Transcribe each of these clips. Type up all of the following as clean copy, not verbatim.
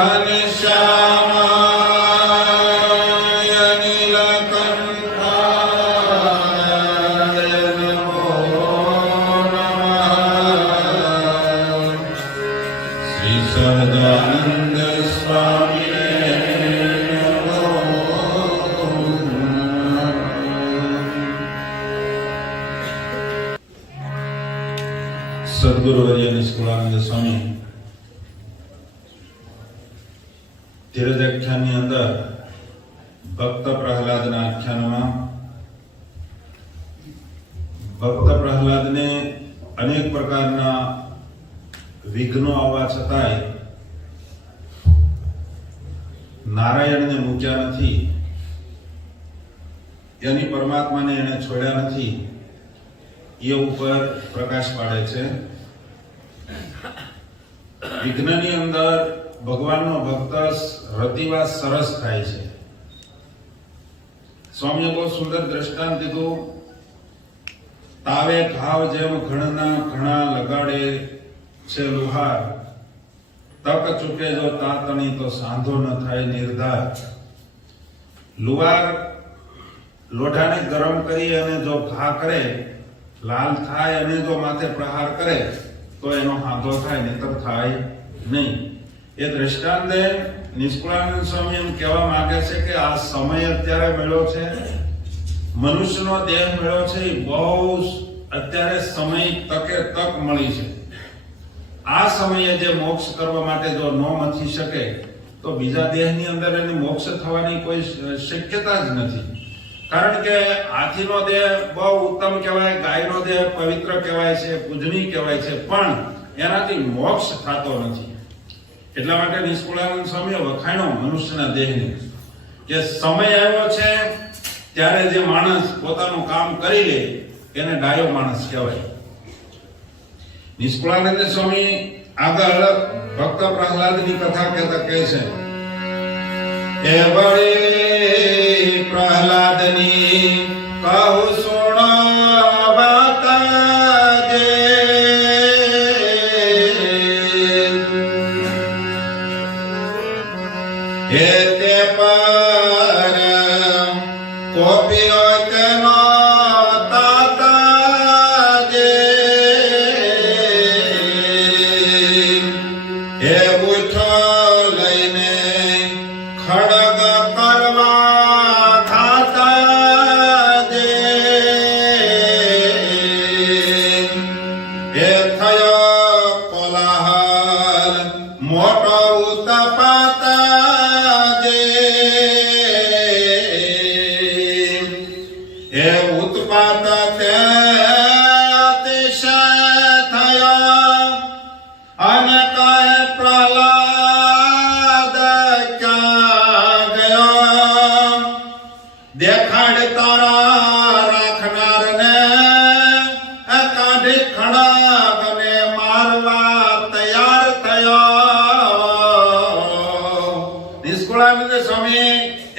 ઘનશ્યામાય નીલકંઠાય નમો નમઃ. શ્રી સહજાનંદ સ્વામી નમો નમઃ. સદગુરુવર્ય નિષ્કુળાનંદ સ્વામી ધીરજાખ્યાનની અંદર ભક્ત પ્રહલાદના આખ્યાનમાં ભક્ત પ્રહલાદને અનેક પ્રકારના વિઘ્નો આવવા છતાંય નારાયણને મૂક્યા નથી, એની પરમાત્માને એને છોડ્યા નથી, એ ઉપર પ્રકાશ પાડે છે. વિઘ્નની અંદર ભગવાનનો ભક્ત રતિવાસ સરસ થાય છે. સ્વામીએ બહુ સુંદર દ્રષ્ટાંત દીધું. તાવે ઘાવ જેમ ઘણના ઘણા લગાડે છે લુહાર, તક ચૂકે જો તાતણી તો સાંધો ન થાય નિર્ધાર. લુહાર લોઢાને ગરમ કરી અને જો ઘા કરે, લાલ થાય અને જો માથે પ્રહાર કરે તો એનો હાંધો થાય, નહીતર થાય નહીં. એ દ્રષ્ટાંતે નિષ્કુળાનંદ સ્વામી એમ કહેવા માંગે છે કે આ સમય અત્યારે મળ્યો છે, મનુષ્યનો દેહ મળ્યો છે, એ બહુ અત્યારે સમય તકે તક મળી છે. આ સમયે જે મોક્ષ કરવા માટે જો ન મથી શકે તો બીજા દેહની અંદર એને મોક્ષ થવાની કોઈ શક્યતા જ નથી. કારણ કે હાથીનો દેહ બહુ ઉત્તમ કહેવાય, ગાયનો દેહ પવિત્ર કહેવાય છે, પૂજનીય કહેવાય છે, પણ એનાથી મોક્ષ થતો નથી. એટલા માટે નિષ્કુળાનંદ સ્વામીએ વખાણ્યો મનુષ્યના દેહને કે સમય આવ્યો છે ત્યારે જે માણસ પોતાનું કામ કરી લે એને ડાયો માણસ કહેવાય. નિષ્કુળાનંદ સ્વામી આગળ ભક્ત પ્રહલાદની કથા કહેતા કહે છે, એ વળી પ્રહલાદની કહું સુણો વાત જે, એ તે પર કોપીઓ તેનો તાતા જે, એ બુઠો લઈને ખડગ કરવા ખાતા જે, એ થયો કોલાહલ મોટો ઉતપાતા જે, એ ઉત્પાત તે અતિશય થયો અને કહે પ્રહલાદ ક્યાં ગયો, દેખાડ તારા રાખનારને કાઢી ખડગ ને મારવા તૈયાર થયો. નિષ્કુળાનંદ સ્વામી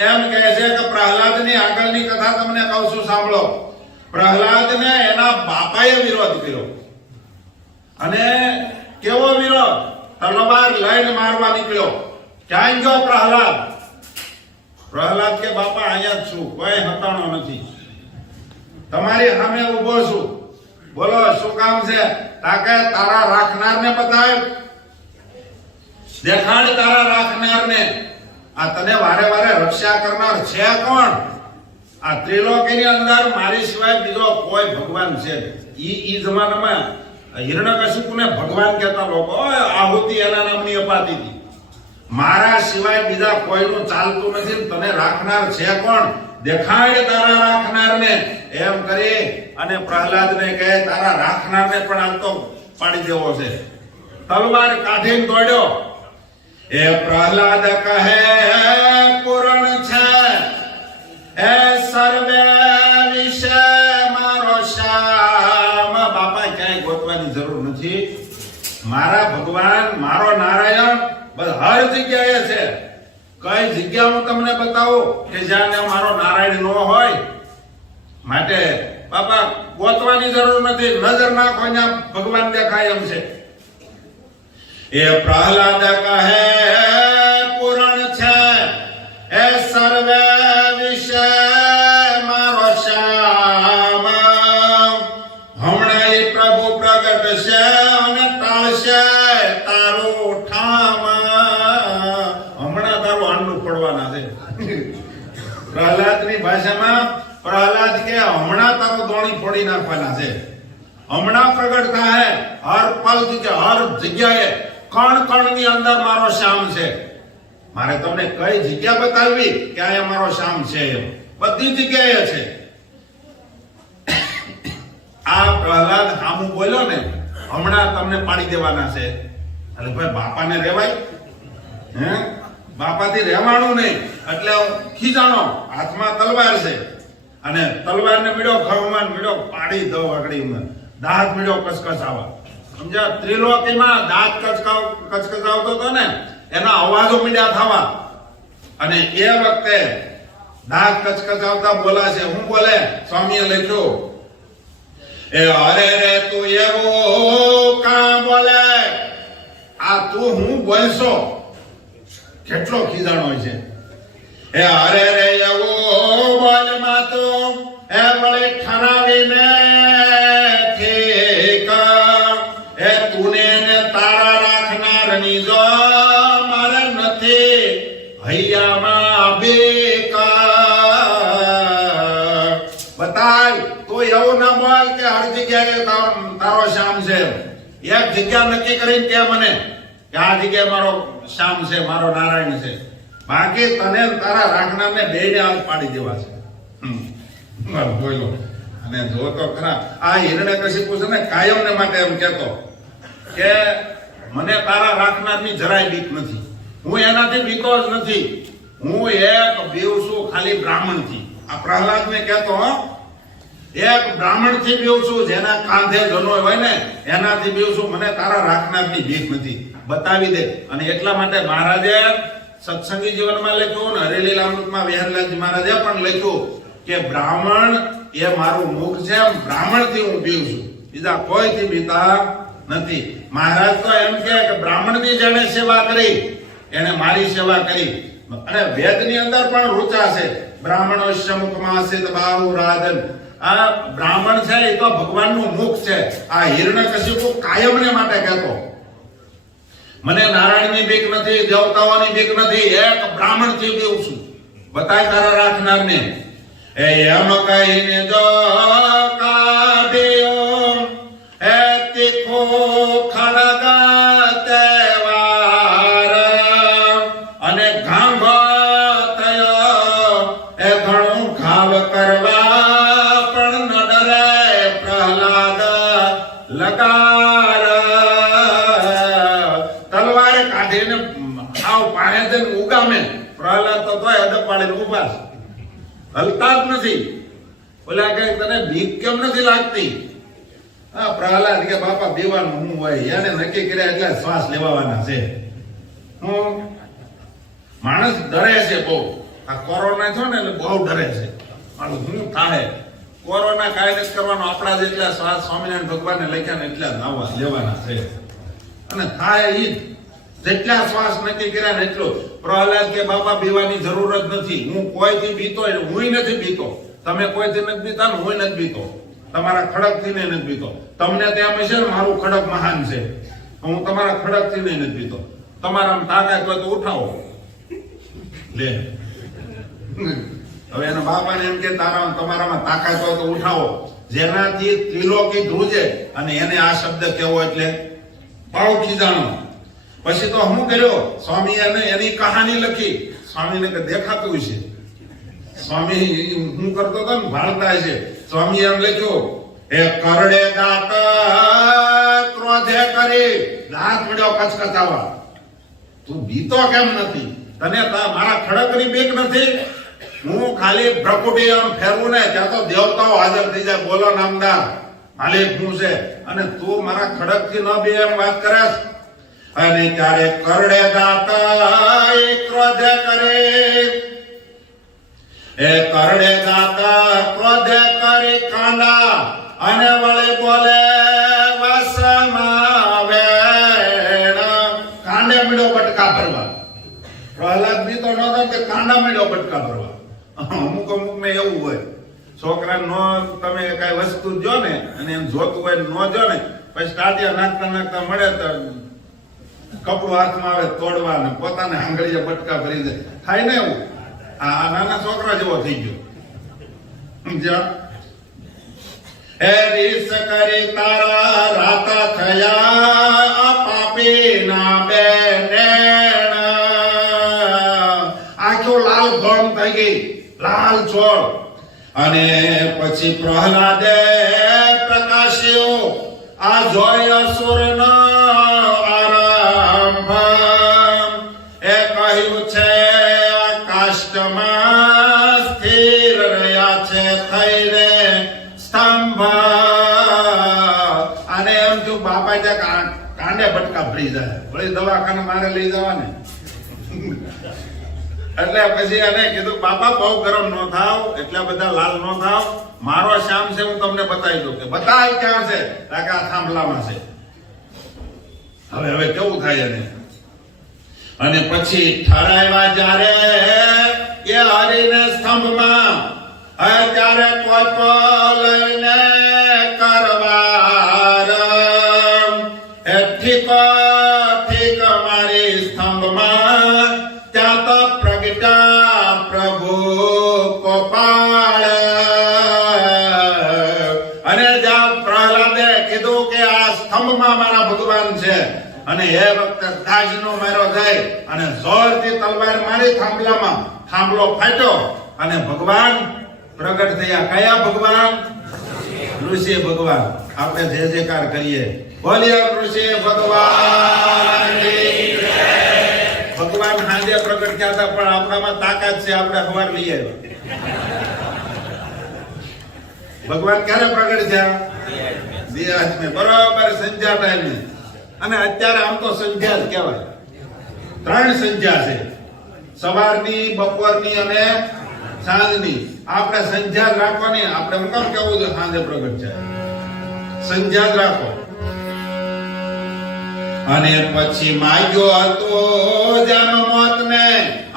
એમ કહે છે કે પ્રહલાદની આગળની કથા તમને કહું છું, સાંભળો. પ્રહલાદને એના બાપાએ વિરોધ કર્યો. અને કેવો વિરોધ? તલવાર લઈને મારવા નીકળ્યો. ક્યાં ગયો પ્રહલાદ? પ્રહલાદ કે બાપા અહીંયા જ છું, કોઈ હતાણો નથી, તમારી સામે ઉભો છું, બોલો શું કામ છે? તાકે તારા રાખનારને બતાવ, દેખાડ તારા રાખનારને. આ તને વારે વારે રક્ષા કરનાર છે કોણ? આ ત્રિલોકીની અંદર મારી સિવાય બીજો કોઈ ભગવાન છે? ઈ જમાનામાં હિરણ્યકશિપુને ભગવાન કહેતા લોકો, આહુતિ એના નામની અપાતી હતી. મારા સિવાય બીજા કોઈનું ચાલતું નથી, તને રાખનાર છે કોણ? દેખાડ તારા રાખનારને. એમ કરી અને પ્રહલાદને કહે તારા રાખનારને પણ આમ તો પાડી દેવો છે. તલવાર કાઢીને દોડ્યો. એ પ્રહલાદ કહે પૂરણ છે એ સર્વે વિશે મારો શ્યામ. બાપા ક્યાંય ગોતવાની જરૂર નથી, મારા ભગવાન મારો નારાયણ બસ હર જગ્યાએ છે. કઈ જગ્યા હું તમને બતાવું કે જ્યાં મારો નારાયણ નો હોય? માટે બાપા ગોતવાની જરૂર નથી, નજર નાખો ત્યાં ભગવાન દેખાય એમ છે. એ પ્રહલાદ કહે પાળશે તારો ઠામ, હમણાં તારું આંડું પડવાના છે. પ્રહલાદની ભાષામાં પ્રહલાદ કે હમણાં તારો દોણી ફોડી નાખવાના છે, હમણાં પ્રગટ થાય. હર પલ કે હર જગ્યાએ કણ કણની અંદર મારો શ્યામ છે. મારે તમને કઈ જગ્યા બતાવવી કે અહીંયા મારો શ્યામ છે? બધી જગ્યાએ છે. આ પ્રહલાદ સામું બોલ્યો ને, હમણાં તમને પાડી દેવાના છે. એટલે ભાઈ બાપાને રેવાય? હે, બાપાથી રહેવાનું નહીં. એટલે ખીજાણો, હાથમાં તલવાર છે અને તલવારને મીડો ખવામાં મીડો પાડી દો આગળીમાં, દાંત મીડો કચકચાવા. સમજ્યા? ત્રિલોકીમાં દાંત કચકચાવતો હતો ને, એના અવાજો મીડ્યા થવા. અને એ વખતે દાંત કચકચાવતા બોલાશે. હું બોલે? સ્વામીએ લખ્યું, એ અરે રે તું એવો કાં બોલે, આ તું હું બોલશો? કેટલો ખીજાણો હોય છે. એ અરે રે એવો બોલમાં તો એ વળે ઠરાવીને એ તુને ને તારા રાખનારની જો મારે નથી હૈયામાં બેકાર. બતાય તો એવું ના બોલ કે હર જગ્યાએ તારો શ્યામ છે. એક જગ્યા નક્કી કરીને કે મને કે આ જગ્યાએ મારો શ્યામ છે, મારો નારાયણ છે. બાકી તને તારા રાખનારને બેને હાથ પાડી દેવા છે. બોલો. અને જો તો ખરા આ હિરણ્યકશિપુ છે ને કાયમને માટે એમ કહેતો કે મને તારા રાખનારની જરાય બીક નથી, હું એનાથી બીતો જ નથી, હું એક બીવ છું ખાલી બ્રાહ્મણથી. આ પ્રહલાદને કહેતો, એક બ્રાહ્મણથી બીવ છું, જેના કાંધે જનોય હોય ને એનાથી બીવ છું, મને તારા રાખનારની બીક નથી. બતાવી દે. અને એટલા માટે મહારાજે સત્સંગી જીવનમાં લખ્યું ને હરિલીલામૃતમાં વિહારલાલજી મહારાજે પણ લખ્યું કે બ્રાહ્મણ એ મારું મુખ છે, બ્રાહ્મણથી હું બીવ છું, બીજા કોઈથી બીતા નથી. મહારાજ તો એમ કે બ્રાહ્મણની જેને સેવા કરી એને મારી સેવા કરી. અને વેદની અંદર પણ રૂચા છે, બ્રાહ્મણોશ્ય મુખમાસિત બાહુ રાજન. આ બ્રાહ્મણ છે એ તો ભગવાનનું મુખ છે. આ હિરણ્યકશિપુ કાયમને માટે કહેતો, મને નારાયણની બીક નથી, દેવતાઓની બીક નથી, એક બ્રાહ્મણથી બીવ છું. બતાય તારા રાખનારને. એ એમ કહીને જો કાઢ્યો એ તીખો ખડગ તહેવાર અને ઘાંભ થયો એ ઘણું ઘાવ કરવા પણ ન ડરે પ્રહલાદ લકાર. તલવાર કાઢીને આવ પાસે ઉગામે પ્રહલાદ તો અદબ પાડીને ઉભા છે, હલતા જ નથી. ઓલા કે તને બીક કેમ નથી લાગતી? હા, પ્રહલાદ કે બાપા બીવાનું હું હોય, એને નક્કી કર્યા એટલે શ્વાસ લેવાના છે. હું માણસ ડરે છે બહુ. આ કોરોના થયો ને એટલે બહુ ડરે છે. મારું હું થાય કોરોના કાંઈ નથી કરવાનો, આપણા જેટલા શ્વાસ સ્વામિનારાયણ ભગવાનને લખ્યા ને એટલા લેવાના છે. અને થાય ઈ જેટલા શ્વાસ નક્કી કર્યા ને એટલું. પ્રહલાદ કે બાપા બીવાની જરૂર જ નથી, હું કોઈથી બીતો હું નથી બીતો, તમે કોઈથી નથી બીતા ને હું નથી બીતો, તમારા ખડકથી ને નથી બીતો. તમને તેમ હશે ને મારું ખડક મહાન છે, હું તમારા ખડકથી ને નથી બીતો. તમારામાં તાકાત હોય તો ઉઠાવો લે. હવે એના બાપાને એમ કે તારા તમારામાં તાકાત હોય તો ઉઠાવો, જેનાથી ત્રિલોકી ધ્રુજે. અને એને આ શબ્દ કેવો એટલે બહુ ખીજાણો. પછી તો હું કર્યો, સ્વામી એની કહાની લખી. સ્વામીને દેખાતું છે, સ્વામી હું કરતો હતો ને ભાળતા છે. સ્વામી એમ લખ્યું, એ કરડે દાંત ક્રોધે કરી દાંત મળ્યો કચકચાવા. તું બીતો કેમ નથી? તને મારા ખડકની બીક નથી? હું ખાલી ભ્રકુટી આમ ફેરવું ને ત્યાં તો દેવતાઓ હાજર થઈ જાય, બોલો નામદાર માલિક હું છે, અને તું મારા ખડકથી ન બે એમ વાત કરે. અને ત્યારે કરડે દાંત ક્રોધે કરે, એ કરડે દાંત ક્રોધે કરી કાંડા અને વળી બોલે વસમાં વેણ. કાંડે મીડો બટકા ભરવા. પ્રહલાદ બી તો નતો કે કાંડા મીડો બટકા ભરવા. અમુક ને એવું હોય, છોકરા નો તમે કઈ વસ્તુ જો ને અને એમ જોતું હોય નો જો ને પછી ટાટિયા નાખતા નાખતા મળે તો કપડું હાથમાં આવે તોડવા ને પોતાને આંગળીએ બટકા ભરી દે. થાય ને એવું? આ નાના છોકરા જેવો થઈ ગયો. સમજ્યા? હે રીસ કરી તારા રાતા થયા પાપી ના બેનેણ. આખો લાલ ઘોમ થઈ ગઈ, લાલ છોડ. અને પછી પ્રહલાદે પ્રકાશ્યો આ જોય અસુરનો આરંભ. એ કહ્યું છે કાષ્ટમાં સ્થિર રહ્યા છે થઈને સ્તંભ. અને એમ જો બાપા ત્યાં કાંડે બટકા ભરી જાય, વળી દવાખાને મારે લઈ જવા ને. એટલે પછી એને કીધું બાપા બહુ ગરમ ન થાવ, એટલા બધા લાલ ન થાવ, મારો શ્યામ છે હું તમને બતાવી દઉં. કે બતાય ક્યાં છે? આ થાંભલામાં છે. હવે કેવું થાય એને? અને પછી ઠરાવ્યા જ્યારે એ હરીને સ્તંભમાં, હવે ત્યારે કોઈ લઈને કરવાર એ ઠીક મારી સ્તંભમાં ત્યાં તો પ્રગટા પ્રભુ ગોપાળ. અને જ્યાં પ્રહલાદે કીધું કે આ સ્તંભમાં મારા ભગવાન છે, અને એ વખતે દાજનો મારો જાય અને જોરથી તલવાર મારી થાંભલામાં, થાંભલો ફાટ્યો અને ભગવાન પ્રગટ થયા. કયા ભગવાન? ઋષિ ભગવાન. આપણે જય જયકાર કરીએ, બોલીએ ઋષિ ભગવાન. ભગવાન હાજે પ્રગટ થયા હતા, પણ આપણામાં તાકાત છે, આપણે સવાર લઈ આવ્યા. ભગવાન ક્યારે પ્રગટ થયા? દિયાજને બરોબર સંધ્યા ટાઈમે. અને અત્યારે આમ તો સંધ્યા જ કહેવાય. 3 સંધ્યા છે, સવારની, બપોરની અને સાંજની. આપણે સંધ્યા જ રાખવાની. આપણે હું કેમ કેવું છે સાંજે પ્રગટ છે? સંધ્યા જ રાખો. અને પછી માગ્યો હતો જન્મ મોતને,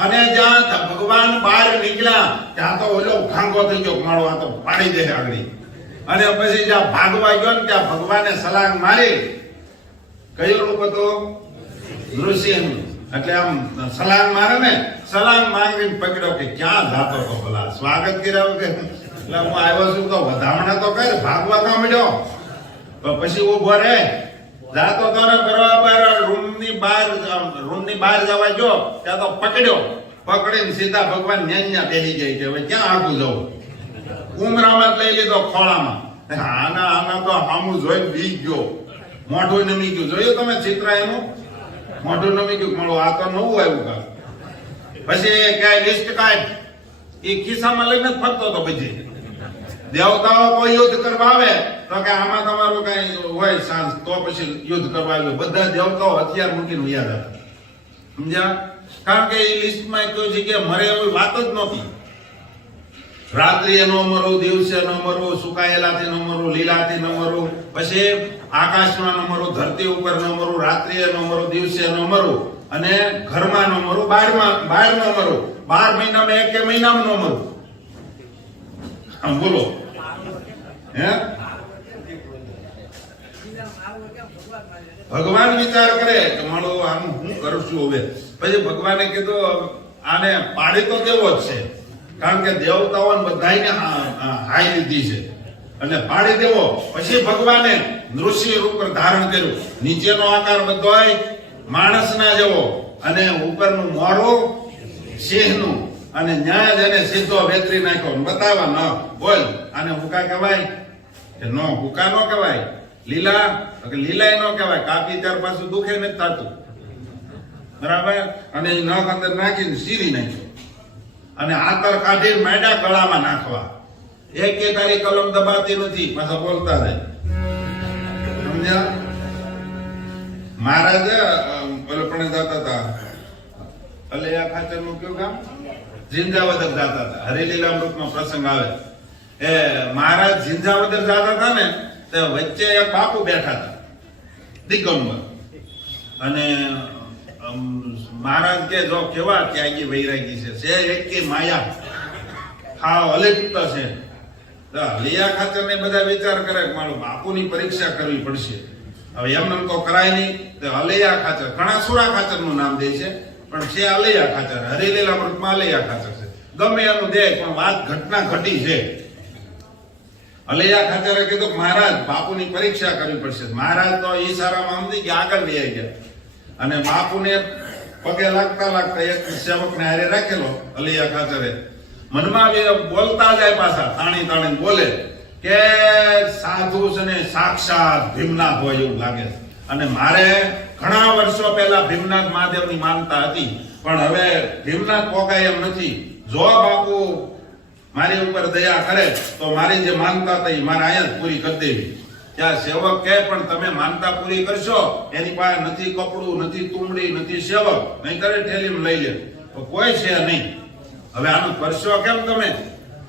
અને જ્યાં ભગવાન બહાર નીકળ્યા ત્યાં તો ઓલો ભાંગો થઈ ગયો, મારો આ તો પાડી દે આગળ. અને પછી જ્યાં ભાગવા ગયો ને ત્યાં ભગવાને સલાંગ મારી. કયું રૂપ હતું? ઋષિનું. એટલે આમ સલાંગ મારે ને, સલાંગ માંગીને પકડ્યો કે ક્યાં જાતો હતો ભલા, સ્વાગત કર્યા કે એટલે હું આવ્યો છું તો વધામણા તો કર, ભાગવા તો મળ્યો. તો પછી ઉભો રે, જાતો તો ને બરાબર રૂમની બહાર જવા ગયો ત્યાં તો પકડ્યો. પકડીને સીધા ભગવાન ન્યા બેસી જાય કે હવે ક્યાં આગું જવું. ઉમરામાં લઈ લીધો ખોળામાં. આના તો હામું જોઈને બી ગયો, મોઢું નમી ગયું. જોયું તમે ચિત્ર એનું? મોઢું નમી ગયું. મળો આ તો નવું આવ્યું કા. પછી કઈ લિસ્ટ કાઢ, એ ખિસ્સામાં લઈને જ ફરતો હતો. પછી દેવતાઓ કોઈ યુદ્ધ કરવા આવે તો કે આમાં તમારું કઈ હોય સાંજ, તો પછી યુદ્ધ કરવા આવ્યો. બધા દેવતાઓ હથિયાર મૂકીને યાદ હતા. સમજ્યા? કારણ કે એ લિસ્ટમાં કહ્યું છે કે મરે એવી વાત જ નહોતી. રાત્રિએ નો મરવું, દિવસે નો મરવું, સુકાયેલાથી નો મરવું, લીલાથી નો મરવું, પછી આકાશમાં નો મરવું, ધરતી ઉપર નો મરવું, રાત્રિએ નો મરવું, દિવસે નો મરવું, અને ઘરમાં નો મરવું, બહાર નો મરવું, 12 મહિનામાં એક મહિનામાં નો મરવું. આમ બોલો હે? ભગવાન વિચાર કરે કે મારો આમ હું કરું છું હવે. પછી ભગવાને કીધું આને પાડી તો દેવો જ છે, કારણ કે દેવતાઓ બધાને હાઈ લીધી છે, એટલે પાડી દેવો. પછી ભગવાને નૃસિંહ રૂપ ધારણ કર્યું. નીચેનો આકાર બધોય માણસના જેવો, અને ઉપરનું મોઢું સિંહનું, અને ન્યાય જ એને સીધો વેતરી નાખ્યો. બતાવવા ન બોલ આને હુકા કહેવાય કે નો? હુકા નો કહેવાય. લીલા કે લીલાય નો કહેવાય. કાપી ત્યાર પાછું દુખે નથી થતું, બરાબર? અને નખ અંદર નાખીને સીરી નાખ્યો, અને આતર કાઢીને માંડ્યા ગળામાં નાખવા. એક તારી કલમ દબાતી નથી, પાછા બોલતા જાય. સમજ્યા? મહારાજ પણ જતા હતા અલૈયા ખાચર નું કયું ગામ? ઝિંઝાવદર જતા હતા. હરિલીલામૃતનો પ્રસંગ આવે. એ મહારાજ ઝિંઝાવદર જતા હતા ને, તો વચ્ચે એક બાપુ બેઠા હતા દિગંબર. અને મહારાજ કે જો કેવા ત્યાગી વૈરાગી છે એક કે માયા હાવ અલિપ્ત છે. હલિયા ખાચર ને બધા વિચાર કરે કે મારું બાપુની પરીક્ષા કરવી પડશે. હવે એમને તો કરાય નહીં. તો અલૈયા ખાચર, ઘણા સુરા ખાચર નું નામ દે છે, પણ છે અલૈયા ખાચર. હરિલીલામૃતમાં અલૈયા ખાચર છે. ગમે એનું દે, પણ વાત ઘટના ઘટી છે. અલૈયા ખાચરે કીધું કે મહારાજ બાપુની પરીક્ષા કરવી પડશે. મહારાજ તો ઈશારામાં સમજી ગયા, આગળ લઈ ગયા. અને બાપુને પગે લાગતા લાગતા એક સેવકને હારે રાખેલો અલૈયા ખાચરે. મનમાં બોલતા જાય, પાછા તાણી તાણી બોલે કે સાધુ છે ને સાક્ષાત ભીમનાથ હોય એવું લાગે છે. અને મારે ઘણા વર્ષો પહેલા ભીમનાથ મહાદેવની માનતા હતી, પણ હવે ભીમનાથ પોગાય એમ નથી. જો બાપુ મારી ઉપર દયા કરે તો મારી જે માનતા હતી મારે અહીંયા જ પૂરી કરી દેવી. ત્યાં સેવક કહે પણ તમે માનતા પૂરી કરશો, એની પાસે નથી કપડું, નથી તુંબડી, નથી સેવક, નહીં કરે ઠેલીમાં લઈ લે, તો કોઈ છે નહીં. હવે આનું કરશો કેમ તમે?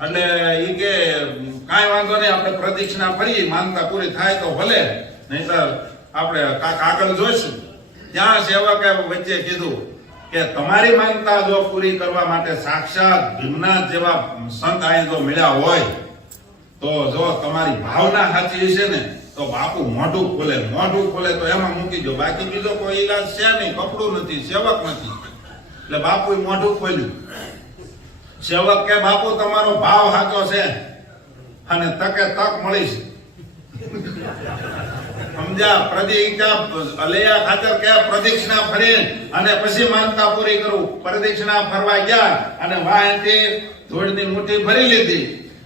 એટલે ઈ કે કાંઈ વાંધો નહીં, આપણે પ્રદક્ષિણા ફરી, માનતા પૂરી થાય તો ભલે, નહીંતર આપણે કાંક આગળ જોઈશું. ત્યાં સેવકે વચ્ચે કીધું કે તમારી માનતા જો પૂરી કરવા માટે સાક્ષાત ભીમનાથ જેવા સંત અહીં જો મળ્યા હોય તો જો તમારી ભાવના સાચી હશે ને તો બાપુ મોઢું ખોલે. મોઢું ખોલે તો એમાં મૂકી દો, બાકી બીજો કોઈ ઈલાજ છે નહીં. કપડું નથી, સેવક નથી. એટલે બાપુએ મોઢું ખોલ્યું. સેવક કે બાપુ તમારો ભાવ સાચો છે અને તકે તક મળી છે. સમજ્યા? અલૈયા ખાચર કે પ્રદક્ષિણા ફરી અને પછી માનતા પૂરી કરું. પ્રદક્ષિણા ફરવા ગયા અને વાંથી ધૂળની મુઠ્ઠી ભરી લીધી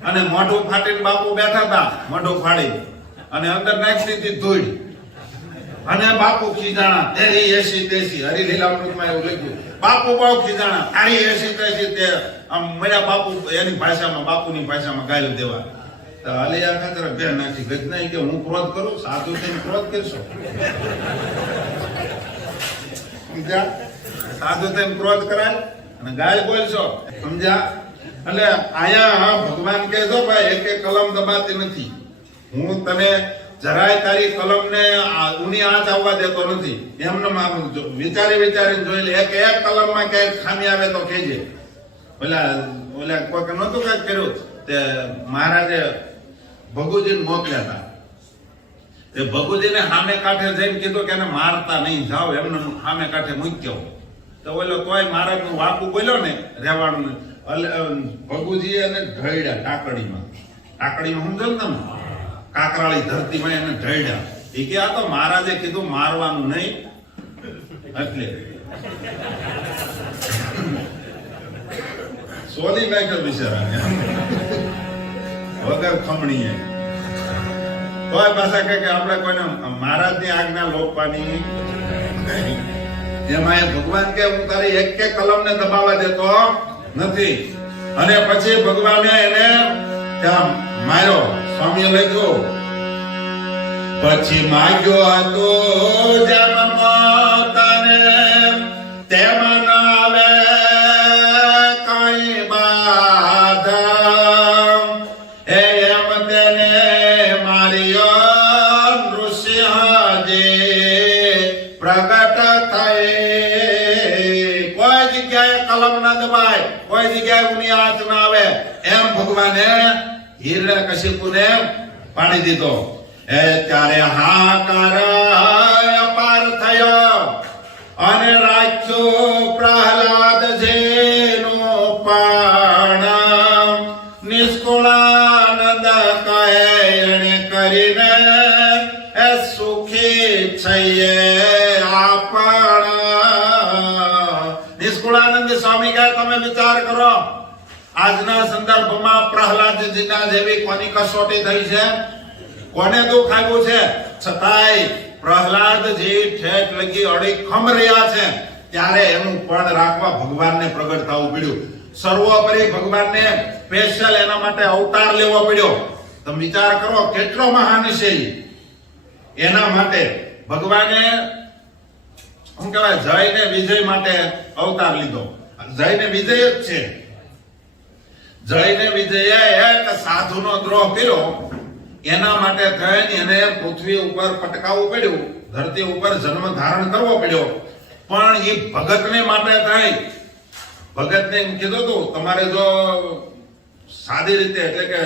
અને મોઢું ફાટીને બાપુ બેઠા હતા, મોઢું ફાડી અને અંદર નાખી દીધી ધૂળ. અને બાપુ ખીજાણા, તેરી એસી તેસી. હરિલીલામૃતમાં એવું લખ્યું. બાપુ બહુ ખીજાણા, તારી એસી તેસી. તે આમ મળ્યા બાપુ એની ભાષામાં, બાપુની ભાષામાં ગાયું દેવા. તો અલૈયા ખાચર બે નાખી ગજ નહીં કે હું ક્રોધ કરું, સાધુ થઈને ક્રોધ કરશો? સમજ્યા? સાધુ થઈને ક્રોધ કરાય અને ગાય બોલશો? સમજ્યા? એટલે આયા ભગવાન કે જો ભાઈ એક એક કલમ દબાતી નથી. હું તને જરાય તારી કલમને ઊની આંચ આવવા દેતો નથી. એમને વિચારી વિચારીને જોઈ લે. એક એક કલમમાં ક્યાંય ખામી આવે તો કહેજે. ઓલા કોઈ નહોતું કઈક કર્યું તે મહારાજે ભગુજીને મોકલ્યા હતા. એ ભગુજીને સામે કાંઠે જઈને કીધું કે એને મારતા નહીં, જાઓ એમને સામે કાંઠે મૂક્યો. તો ઓલો તોય મહારાજનું વાકું બોલ્યો ને રહેવાનું. ભગુજી એને ઢળ્યા ટાકડીમાં. ટાકડીમાં સમજો ને તમે, કાકરાળી ધરતીમાં એને ઢળ્યા. એ કે આ તો મહારાજે કીધું મારવાનું નહીં એટલે સોલી નાખ્યો બિચારાને વગર ખમણીએ. તોય પાછા કે આપણે કોઈને મહારાજની આજ્ઞા લોપવાની. એમાં ભગવાન કે હું તારી એક કે કલમને દબાવવા દેતો નથી. અને પછી ભગવાને એને ત્યાં માર્યો. સ્વામીએ લખ્યું, પછી માગ્યો હતો જેમ તને તેમ આવે કઈ બાધા. એમ તેને માર્યો નૃસિંહજી પ્રગટ થઈ. કોઈ જગ્યાએ કલમ ના દબાય, કોઈ જગ્યાએ ઊની આંચ ના આવે. એમ ભગવાને હિરણ્યકશિપુને પાડી દીધો. એ ત્યારે હાકાર અપાર થયો અને રાખ્યો પ્રહલાદજીનો પણ. નિષ્કુળાનંદ કહે એણે કરીને એ સુખી થઈએ આપણ. નિષ્કુળાનંદ સ્વામી કહે તમે વિચાર કરો, આજના સંદર્ભમાં પ્રહલાદજીના જેવી કોની કસોટી થઈ છે? કોને દુઃખ આવ્યું છે? છતાંય પ્રહલાદજી ઠેઠ લગી અડીખમ રહ્યા છે. ત્યારે એનું પદ રાખવા ભગવાનને પ્રગટ થવું પડ્યું. સર્વોપરી ભગવાનને સ્પેશિયલ એના માટે અવતાર લેવો પડ્યો. તમે વિચાર કરો કેટલો મહાન છે. એના માટે ભગવાને શું કહેવાય, જય ને વિજય માટે અવતાર લીધો. જય ને વિજય જ છે. જયને વિજયે એક સાધુનો દ્રોહ કર્યો, એના માટે થઈને એને પૃથ્વી ઉપર પટકાવવું પડ્યું, ધરતી ઉપર જન્મ ધારણ કરવો પડ્યો. પણ એ ભગતને માટે થઈ. ભગતને કીધું હતું તમારે જો સાદી રીતે એટલે કે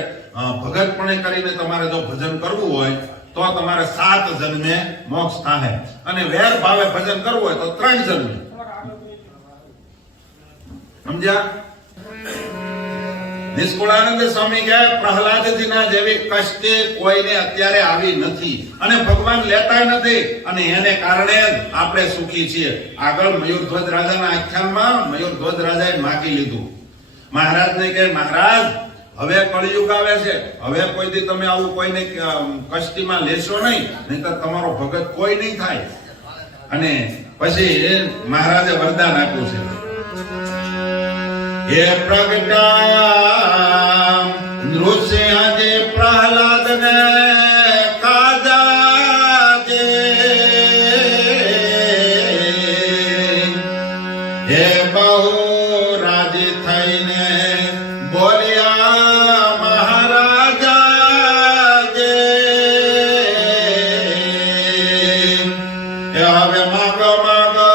ભગતપણે કરીને તમારે જો ભજન કરવું હોય તો તમારે 7 જન્મે મોક્ષ થાય, અને વેર ભાવે ભજન કરવું હોય તો 3 જન્મે. સમજ્યા? નિષ્કુળાનંદ સ્વામી કહે પ્રહલાદજીના જેવી કષ્ટી કોઈને અત્યારે આવી નથી, અને ભગવાન લેતા નથી, અને એને કારણે જ આપણે સુખી છીએ. આગળ મયુરધ્વજ રાજાના આખ્યાનમાં મયુરધ્વજ રાજાએ માગી લીધું. મહારાજને કહે મહારાજ હવે કળિયુગ આવે છે, હવે કોઈ દી તમે આવું કોઈને કષ્ટીમાં લેશો નહીં, નહીંતર તમારો ભગત કોઈ નહીં થાય. અને પછી મહારાજે વરદાન આપ્યું છે, હે પ્રગટા નૃસિંહજે પ્રહલાદને કાજાજે, હે બહુ રાજી થઈને બોલ્યા મહારાજા જે, હવે માગો માગો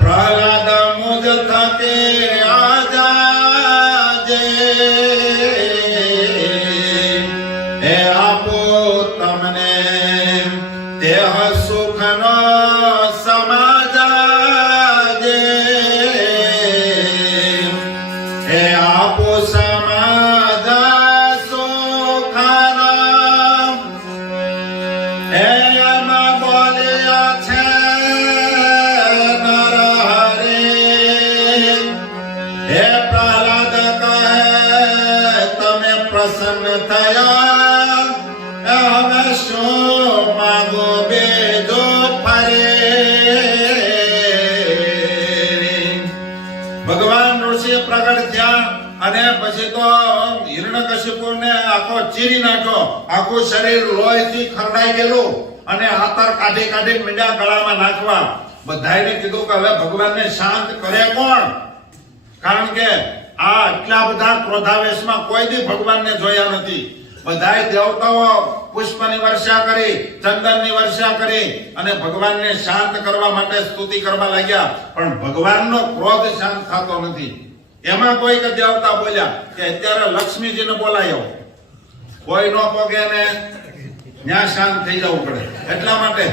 પ્રહલાદ મુજ થકે આજાજે, હે આપો તમને દેહ સુખનો સમાજાજે, હે આપો સમાજા સુખના, હે આમાં બોલ્યા છે નરહરે, હે પ્રહલાદ કહે તમે પ્રસન્ન થયા, હવે શું માગો બેજો ફરે. ભગવાન ઋષિ પ્રગટ થયા, અને પછી તો હિરણ્યકશિપુને આખો ચીરી નાખ્યો, આખું શરીર લોહીથી ખરડાઈ ગયેલું, અને હાથર કાઢી કાઢી મીંડા ગળામાં નાખવા. બધાયને કીધું કે હવે ભગવાનને શાંત કરે કોણ? કારણ કે આ આટલા બધા ક્રોધાવેશમાં કોઈ દી ભગવાનને જોયા નથી. બધાય દેવતાઓ પુષ્પની વર્ષા કરી, ચંદનની વર્ષા કરી, અને ભગવાનને શાંત કરવા માટે સ્તુતિ કરવા લાગ્યા, પણ ભગવાનનો ક્રોધ શાંત થતો નથી. એમાં કોઈ કે દેવતા બોલ્યા કે અત્યારે લક્ષ્મીજીને બોલાયો, કોઈ નો પોગે ને ત્યાં શાંત થઈ જવું પડે, એટલા માટે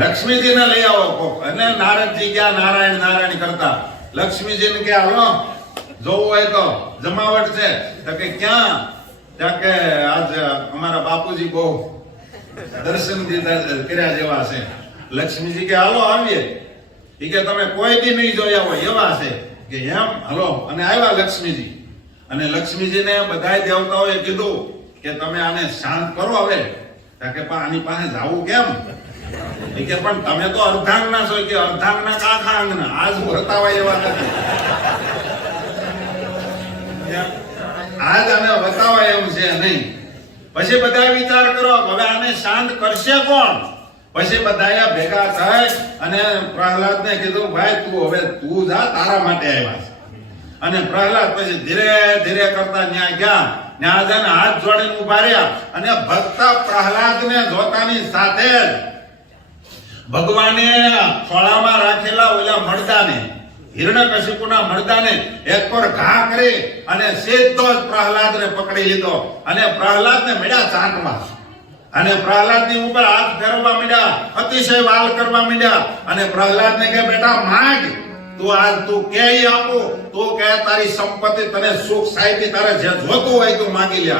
લક્ષ્મીજીને લઈ આવો કોક. અને નારદજી ગયા નારાયણ નારાયણ કરતા, લક્ષ્મીજીને કે હાલો જોવું હોય તો જમાવટ છે. તો કે ક્યાં? ત્યાં કે આજ અમારા બાપુજી બહુ દર્શન કર્યા જેવા છે. લક્ષ્મીજી કે હાલો આવીએ. એ કે તમે કોઈ દી નહીં જોયા હોય એવા છે. કે એમ હાલો. અને આવ્યા લક્ષ્મીજી. અને લક્ષ્મીજીને બધાય દેવતાઓએ કીધું કે તમે આને શાંત કરો હવે. ત્યાં કે આની પાસે જાવું કેમ? એ કે પણ તમે તો અર્ધાંગના છો. કે અર્ધાંગના કાખા અંગના, આજ વર્તાવાય એવા નથી. આજ આને બતાવાય એમ છે નહીં. પછી બધા વિચાર કરો હવે આને શાંત કરશે કોણ? પછી બધા ભેગા થાય અને પ્રહલાદને કીધું ભાઈ તું હવે તું જા, તારા માટે આવ્યા છે. અને પ્રહલાદ પછી ધીરે ધીરે કરતા ન્યા ગયા. ન્યા જઈને હાથ જોડીને ઉભા રહ્યા, અને ભક્ત પ્રહલાદને જોતાની સાથે જ ભગવાને ખોળામાં રાખેલા ઓલા મરદાને, હિરણ્યકશિપુના મરદાને એક પર ઘા કરી અને સીધો જ પ્રહલાદને પકડી લીધો, અને પ્રહલાદને મળ્યા ચાટવા, અને પ્રહલાદની ઉપર હાથ ફેરવવા માંડ્યા, અતિશય વાલ કરવા માંડ્યા. અને પ્રહલાદને કહે બેટા માંગ, તું આજ તું કે આપો, તું કે તારી સંપત્તિ તને સુખ શાંતિ તારે જે જોતું હોય તું માગી લે.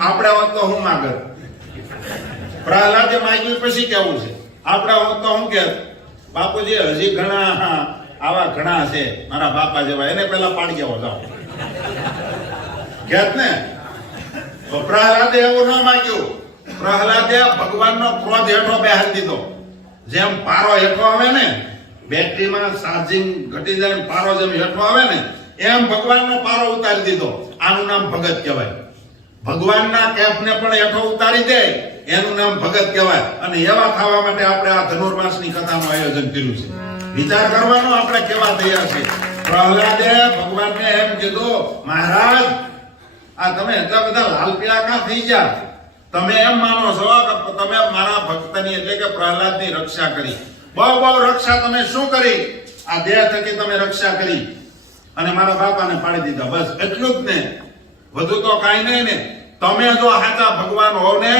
આપણે હોત તો હું માગત? પ્રહલાદે માગ્યું પછી કેવું છે? આપણે હોત તો હું કે બાપુજી હજી ઘણા આવા ઘણા છે મારા બાપા જેવા, એને પેલા પાડી ગયો જાઓ કેત ને. તો પ્રહલાદે એવું ન માગ્યું. પ્રહલાદે ભગવાનનો ક્રોધ હેઠો બેહાડી દીધો. જેમ પારો હેઠો આવે ને, બેટરીમાં ચાર્જિંગ ઘટી જાય ને પારો જેમ હેઠો આવે ને, એમ ભગવાનનો પારો ઉતારી દીધો. આનું નામ ભગત કહેવાય. ભગવાનના કેફને પણ હેઠો ઉતારી દે એનું નામ ભગત કહેવાય. અને એવા થવા માટે આપણે આ ધનુર્માસની કથાનું આયોજન કર્યું છે. વિચાર કરવાનો આપણે કેવા તૈયાર છે. પ્રહલાદે ભગવાનને એમ કીધું મહારાજ આ તમે એટલા બધા લાલ પીળા ક્યાં થઈ ગયા? તમે એમ માનો છો કે તમે મારા ભક્તની એટલે કે પ્રહલાદની રક્ષા કરી? બહુ બહુ રક્ષા તમે શું કરી? આ દેહ થકી તમે રક્ષા કરી અને મારા બાપાને પાડી દીધા, બસ એટલું જ ને, વધુ તો કાંઈ નહીં ને. તમે જો સાચા ભગવાન હોવ ને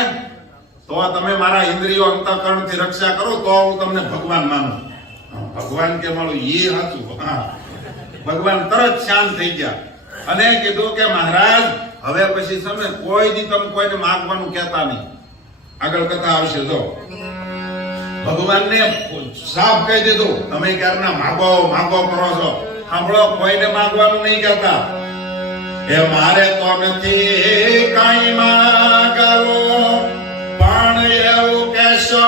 તો તમે મારા ઇન્દ્રિયો અંતઃકરણથી રક્ષા કરો તો હું તમને ભગવાન માનું. ભગવાન કે મારું એ સાચું. ભગવાન તરત શાંત થઈ ગયા અને કીધું કે મહારાજ હવે પછી તમે કોઈ દી તમે કોઈને માંગવાનું કહેતા નહીં. આગળ કથા આવશે. જો ભગવાનને સાફ કહી દીધું તમે ક્યારના માગો માગો કરો છો. સાંભળો, કોઈને માંગવાનું નહીં કહેતા. એ મારે તો નથી કઈ માંગવું પણ એવું કહેશો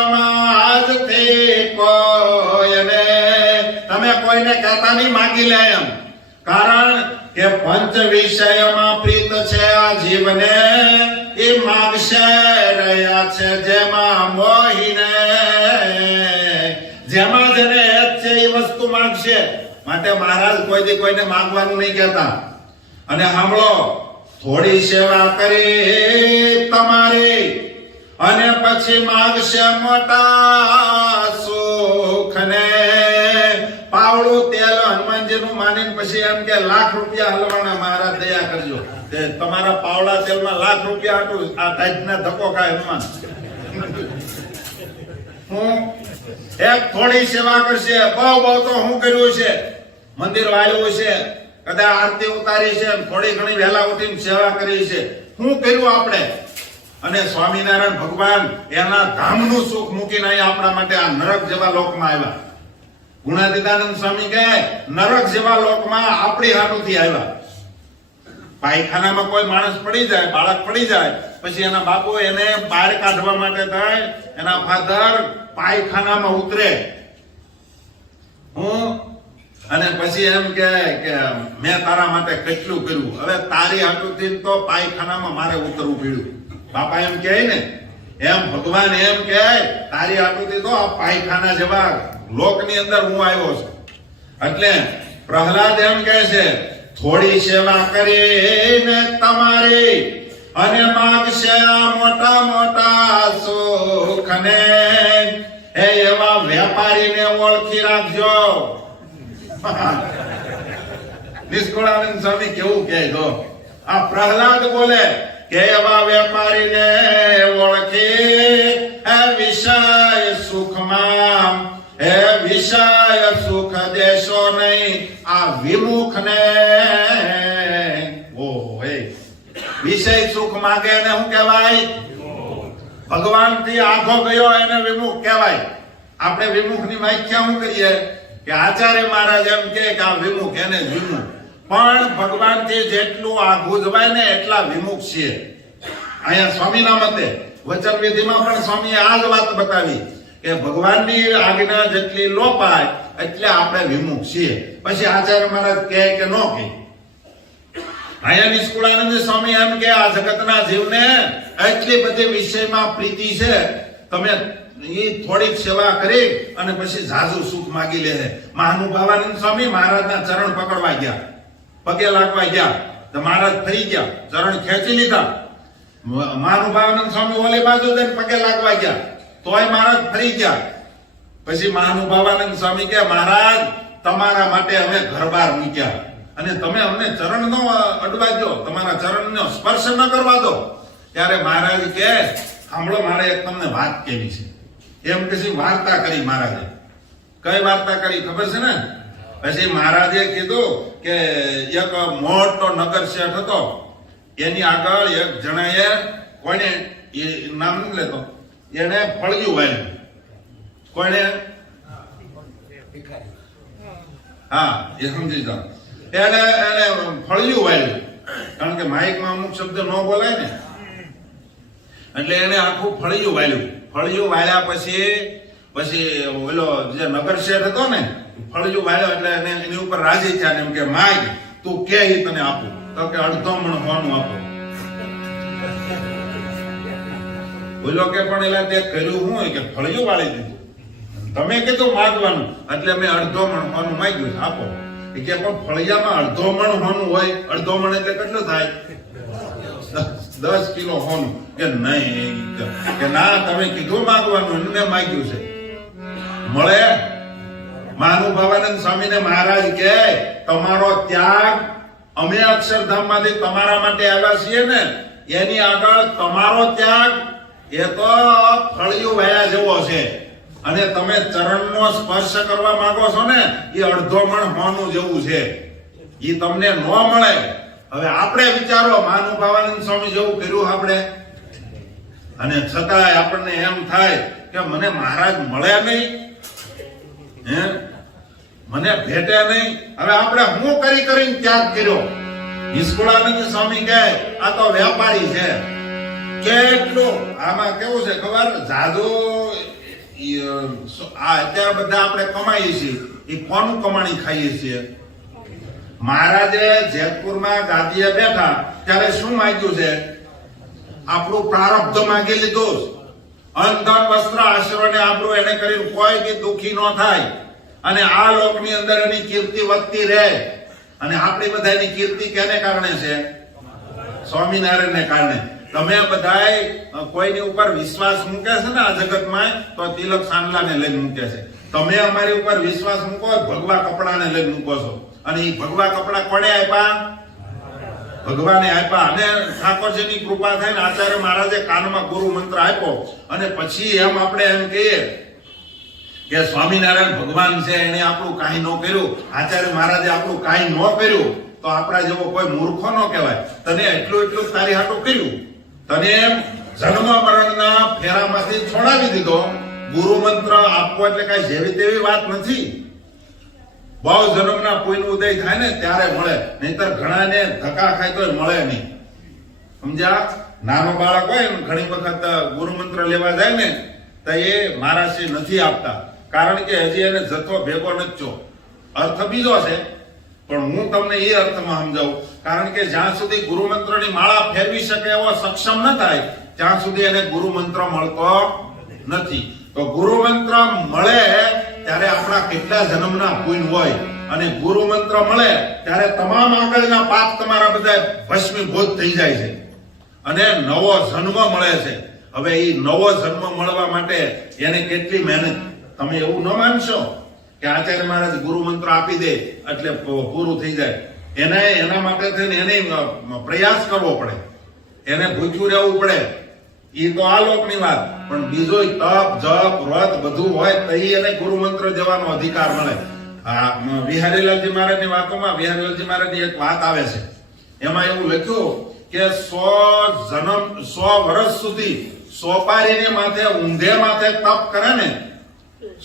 આજથી કોઈને. તમે કોઈને કહેતા નહીં માગી લે એમ. કારણ કે પંચ વિષયમાં પ્રીત છે આ જીવને એ માગશે રહ્યા છે જેમાં મોહીને. જેમાં જેને હેત છે એ વસ્તુ માગશે. માટે મહારાજ કોઈ દી કોઈને માંગવાનું નહીં કહેતા. અને સાંભળો, થોડી સેવા કરી તમારી અને પછી માગશે મોટા સુખ ને. પાવડું તેલ હનુમાનજી નું માનીને પછી એમ કે લાખ રૂપિયા હલવાના મહારાજ દયા કરજો. તે તમારા પાવડા તેલમાં લાખ રૂપિયા હતું આ ટાઈપના ધક્કો ખાય હનુમાન. હું એક થોડી સેવા કરશે. બહુ બહુ તો હું કર્યું છે, મંદિર વાળ્યું છે, કદાચ આરતી ઉતારી છે, થોડી ઘણી વહેલા ઉઠીને સેવા કરી છે. શું કર્યું આપણે? અને સ્વામિનારાયણ ભગવાન એના ધામનું સુખ મૂકીને અહીં આપણા માટે આ નરક જેવા લોકમાં આવ્યા. ગુણાતીતાનંદ સ્વામી કહે નરક જેવા લોકમાં આપણી હાટુથી આવ્યા. પાયખાનામાં કોઈ માણસ પડી જાય, બાળક પડી જાય, પછી એના બાપુ એને બહાર કાઢવા માટે થાય, એના ફાધર પાયખાનામાં ઉતરે. હું અને પછી એમ કે મેં તારા માટે કેટલું કર્યું, હવે તારી હાટુથી તો પાયખાનામાં મારે ઉતરવું પડ્યું. બાપા એમ કહે ને, એમ ભગવાન એમ કહે તારી હાટુથી તો આ પાયખાના જેવા લોકની અંદર હું આવ્યો છું. એટલે પ્રહલાદ એમ કહે છે થોડી સેવા કરીને તમારી અને માગશે આ મોટા મોટા સુખ ને. એ એવા વેપારીને ઓળખી રાખજો. નિષ્કુળાનંદ સ્વામી કેવું કહે જો આ પ્રહલાદ બોલે કે એવા વેપારીને ઓળખી એ વિષય સુખમાં એ વિષય સુખ દેશો નહીં આ વિમુખ ને. વિષય સુખ માગે એને શું કહેવાય? ભગવાન થી આખો ગયો એને વિમુખ કહેવાય. આપણે વિમુખ ની વ્યાખ્યા શું કરીએ કે આચાર્ય મહારાજ એમ કે આ વિમુખ એને વિમુખ. પણ ભગવાન થી જેટલું આઘું જવાય ને એટલા વિમુખ છીએ. અહીંયા સ્વામીના મતે વચન વિધિમાં પણ સ્વામીએ આ જ વાત બતાવી કે ભગવાનની આજ્ઞા જેટલી લોપાય એટલે આપણે વિમુખ છીએ. પછી આચાર્ય મહારાજ કહે કે ન કહે. અહીંયા નિષ્કુળાનંદ સ્વામી એમ કે આ જગતના જીવને એટલી બધી વિષયમાં પ્રીતિ છે, તમે એ થોડીક સેવા કરી અને પછી ઝાઝુ સુખ માગી લે. મહાનુભાવાનંદ સ્વામી મહારાજના ચરણ પકડવા ગયા, પગે લાગવા ગયા તો મહારાજ થઈ ગયા, ચરણ ખેંચી લીધા. મહાનુભાવાનંદ સ્વામી ઓલી બાજુ જઈને પગે લાગવા ગયા તોય મહારાજ ફરી ગયા. પછી મહાનુભાવાનંદ સ્વામી કે મહારાજ તમારા માટે અમે ઘરબાર મૂક્યા અને તમે અમને ચરણ નો અડવા દો, તમારા ચરણ નો સ્પર્શ ન કરવા દો. ત્યારે મહારાજ કે સાંભળો, મારે એક તમને વાત કેવી છે. એમ પછી વાર્તા કરી મહારાજે. કઈ વાર્તા કરી ખબર છે ને? પછી મહારાજે કીધું કે એક મોટો નગર શેઠ હતો, એની આગળ એક જણાએ કોઈને નામ નથી લેતો, એને ફળિયું વાળ્યું. કોઈને? હા, એ સમજી જાઓ. એને ફળિયું વાળ્યું. કારણ કે માઇકમાં અમુક શબ્દ ન બોલાય ને, એટલે એને આખું ફળિયું વાળ્યું. ફળિયું વાળ્યા પછી ઓલો જે નગર શેઠ હતો ને, ફળિયું વાળ્યો એટલે એની ઉપર રાજી થયા ને એમ કે માગ તું કે તને આપું. તો કે અડધો મણ હોનું આપો. બોલો કે પણ એલા તે કર્યું શું હોય કે ફળિયું વાળી દીધું, તમે કીધું માગવાનું એટલે મેં અડધો મણ હોનું માંગ્યું, આપો. કે પણ ફળિયામાં અડધો મણ હોનું હોય, અડધો મણ એટલે કેટલું થાય? 10 કિલો હોનું. કે નહીં, કે ના તમે કીધું માગવાનું, મેં માગ્યું છે. મળે? મહાનુભાવાનંદ સ્વામીને મહારાજ કે તમારો ત્યાગ અમે અક્ષરધામમાંથી તમારા માટે આવ્યા છીએ ને, એની આગળ તમારો ત્યાગ એ તો ફળિયું વયા જેવો છે. અને તમે ચરણનો સ્પર્શ કરવા માંગો છો ને એ અડધો મણ હોનું જેવું છે, એ તમને ન મળે. હવે આપણે વિચારો મહાનુભાવાનંદ સ્વામી જેવું કર્યું આપણે, અને છતાંય આપણને એમ થાય કે મને મહારાજ મળ્યા નહીં, હે મને ભેટે નહીં. હવે આપણે હું કરીને ત્યાગ કર્યો. નિષ્કુળાનંદ સ્વામી કહે આ તો વેપારી છે. કેટલું આમાં કેવું છે ખબર, જાદુ આ અત્યારે બધા આપણે કમાઈએ છીએ, એ કોનું કમાણી ખાઈએ છીએ? મહારાજે જેતપુરમાં ગાદીએ બેઠા ત્યારે શું માંગ્યું છે? આપણું પ્રારબ્ધ માંગી લીધું. અન્ન ધન વસ્ત્ર આશ્રય ને આપણું એને કરીને કોઈ બી દુખી ન થાય, અને આ લોકની અંદર એની કીર્તિ વધતી રહે. અને આપણી બધાની કીર્તિ કેને કારણે છે? સ્વામિનારાયણને કારણે. તમે બધાય કોઈની ઉપર વિશ્વાસ મૂકે છે ને આ જગતમાં, તો તિલક સાંડલાને લઈને મૂકે છે. તમે અમારી ઉપર વિશ્વાસ મૂકો ભગવા કપડાને લઈને મૂકો છો. અને એ ભગવા કપડા કોને આપ્યા? ભગવાને આપ્યા. અને ઠાકોરજીની કૃપા થાય ને આચાર્ય મહારાજે કાનમાં ગુરુ મંત્ર આપ્યો, અને પછી એમ આપણે એમ કહીએ કે સ્વામિનારાયણ ભગવાન છે, એને આપણું કાંઈ ન કર્યું, આચાર્ય મહારાજે આપણું કાંઈ ન કર્યું, તો આપણા જેવો કોઈ મૂર્ખો ન કહેવાય. તને એટલું તારી હાટું કર્યું, તને જન્મ મરણના ફેરામાંથી છોડાવી દીધો. ગુરુ મંત્ર આપવો એટલે કઈ જેવી તેવી વાત નથી. બહુ જન્મના કોઈનો ઉદય થાય ને ત્યારે મળે, નહીતર ઘણાને ધક્કા ખાય તો મળે નહીં. સમજ્યા? નાનો બાળક હોય ને ઘણી વખત ગુરુ મંત્ર લેવા જાય ને તો એ મહારાજશ્રી નથી આપતા, કારણ કે હજી એને જથ્થો ભેગો નથી થયો. અર્થ બીજો છે, પણ હું તમને એ અર્થમાં સમજાવું. કારણ કે જ્યાં સુધી ગુરુ મંત્રની માળા ફેરવી શકે એવો સક્ષમ ન થાય ત્યાં સુધી એને ગુરુ મંત્ર મળતો નથી. તો ગુરુ મંત્ર મળે ત્યારે આપણા કેટલા જન્મના પુણ્ય હોય, અને ગુરુ મંત્ર મળે ત્યારે તમામ આગળના પાપ તમારા બધા ભસ્મીભૂત થઈ જાય છે, અને નવો જન્મ મળે છે. હવે એ નવો જન્મ મળવા માટે એને કેટલી મહેનત. તમે એવું ન માનશો કે આચાર્ય મહારાજ ગુરુ મંત્ર આપી દે એટલે પૂરું થઈ જાય. એના માટે થઈને એને પ્રયાસ કરવો પડે, એને ભૂખ્યું રહેવું પડે. એ તો આ લોકની વાત, પણ બીજો તપ જપ વ્રત બધું હોય તો એને ગુરુ મંત્ર દેવાનો અધિકાર મળે. વિહારીલાલજી મહારાજની વાતોમાં વિહારીલાલજી મહારાજની એક વાત આવે છે, એમાં એવું લખ્યું કે 100 વર્ષ સુધી સોપારીને માથે ઊંધે માથે તપ કરે ને,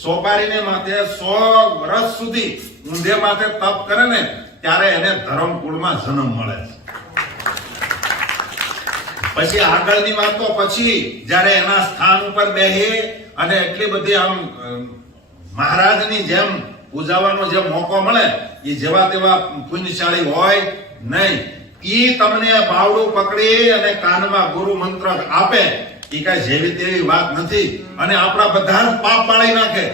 સોપારીને માથે 100 વર્ષ સુધી ઊંધે માથે તપ કરે ને ત્યારે એને ધર્મકુળમાં જન્મ મળે છે. પછી આગળની વાત તો પછી જ્યારે એના સ્થાન ઉપર બેહી અને એટલી બધી આમ મહારાજની જેમ પૂજાવાનો જે મોકો મળે એ જેવા તેવા પુણ્યશાળી હોય નહીં. ઈ તમને બાવડું પકડી અને કાનમાં ગુરુ મંત્ર આપે એ કઈ જેવી તેવી વાત નથી, અને આપણા બધા પાપ બાળી નાખે.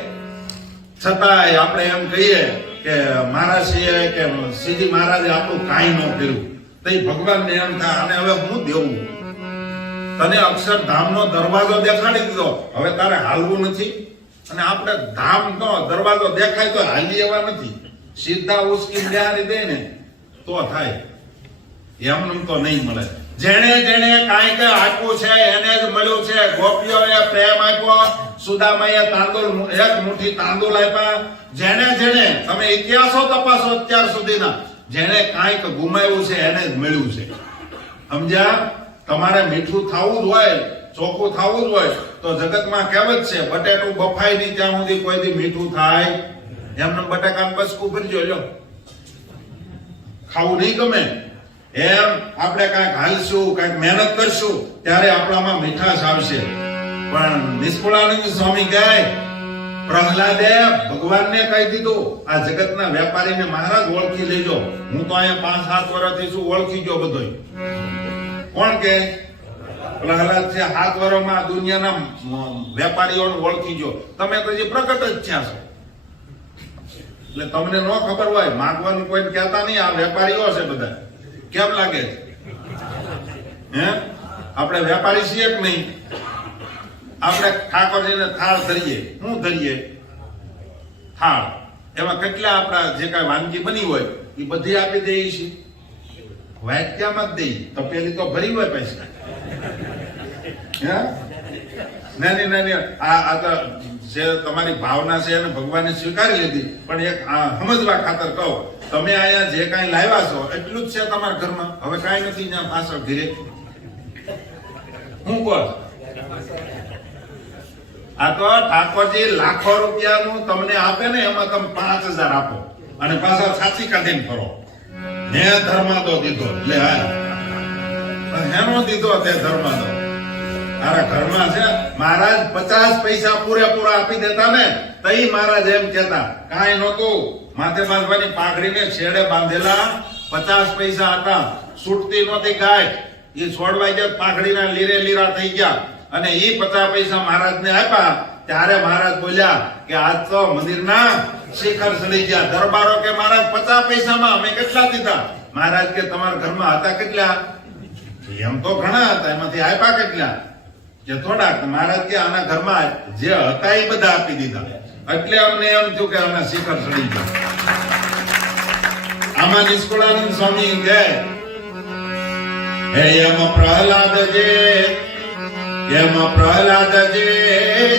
છતાંય આપણે એમ કહીએ કે મહારાજશ્રીએ કે શ્રીજી મહારાજે આપણું કાંઈ ન કર્યું, તો એ ભગવાનને એમ થાય અને હવે હું દેવું? તને અક્ષરધામનો દરવાજો દેખાડી દીધો, હવે તારે હાલવું નથી. અને આપણે ધામનો દરવાજો દેખાય તો હાલી એવા નથી, સીધા ઉસકી બિહારી દે ને તો થાય, એમનું તો નહીં મળે. જેણે જેણે કાંઈક આપ્યું છે એને જ મળ્યું છે. ગોપીઓએ પ્રેમ આપ્યો, સુદામાએ તાંદુલ એક મુઠ્ઠી તાંદુલ આપ્યા. જેણે જેણે તમે ઇતિહાસો તપાસો અત્યાર સુધીના, જેણે કાંઈક ગુમાવ્યું છે એને જ મળ્યું છે. સમજ્યા? તમારે મીઠું થવું જ હોય, ચોખ્ખું થવું જ હોય તો જગતમાં કહેવત છે બટેટું બફાય નહીં ત્યાં સુધી કોઈ દી મીઠું થાય. એમને બટાકાનું બસકું ભરજો, લ્યો ખાવું નહીં ગમે એમ આપણે કાંઈક હાલશું, કાંઈક મહેનત કરશું ત્યારે આપણામાં મીઠાશ આવશે. પણ નિષ્કુળાનંદ સ્વામી કહે પ્રહલાદે ભગવાનને કહી દીધું આ જગતના વેપારીને મહારાજ ઓળખી લેજો. હું તો અહીંયા 5-7 વર્ષથી છું, ઓળખી ગયો બધોય. કોણ કે પ્રહલાદ છે 7 વર્ષમાં દુનિયાના વેપારીઓને ઓળખી ગયો. તમે તો જે પ્રગટ જ થયા છો એટલે તમને ન ખબર હોય, માંગવાનું કોઈ કહેતા નહીં. આ વેપારીઓ છે બધા. કેમ લાગે હે? આપણે વેપારી છીએ કે નહીં? આપણે ઠાકોરજીને થાળ ધરીએ. શું ધરીએ? થાળ. એમાં કેટલા આપણા જે કઈ વાનગી બની હોય એ બધી આપી દઈએ છીએ, વાટકામાં જ દઈએ. તપેલી તો ભરી હોય પૈસા, હે નાની નાની આ તો જે તમારી ભાવના છે એને ભગવાને સ્વીકારી લીધી, પણ એક સમજવા ખાતર કહો, તમે અહીંયા જે કાંઈ લાવ્યા છો એટલું જ છે તમારા ઘરમાં, હવે કાંઈ નથી ત્યાં પાછળ ઘીરે. હું કહો આ તો ઠાકોરજી લાખો રૂપિયાનું તમને આપે ને એમાં તમે 5000 આપો અને પાછા છાતી કાઢીને ફરો. ને ધર્માદો દીધો એટલે હેનો દીધો તે ધર્માદો. મારા ઘરમાં છે મહારાજ 50 પૈસા પૂરેપૂરા આપી દેતા ને તઈ મહારાજ એમ કેતા કાંઈ નહોતું, માથે બાંધવાની પાઘડીને છેડે બાંધેલા 50 પૈસા હતા, છૂટતી નહોતી ગાય, એ છોડવાઈ ગયા, પાઘડીના લીરે લીરા થઈ ગયા, અને એ 50 પૈસા મહારાજને આપ્યા ત્યારે મહારાજ બોલ્યા કે આજ તો મંદિરના શિખર ચડી ગયા. દરબારો કે મહારાજ 50 પૈસામાં અમે કેટલા દીધા? મહારાજ કે તમારા ઘરમાં હતા કેટલા? એમ તો ઘણા હતા, એમાંથી આપ્યા કેટલા? કે થોડાક. મહારાજ કે આના ઘરમાં જે હતા એ બધા આપી દીધા, એટલે અમને એમ થયું કે આના શિખર ચડી ગયા. આમાં નિષ્કુળાનંદ સ્વામી કહે એમ પ્રહલાદજી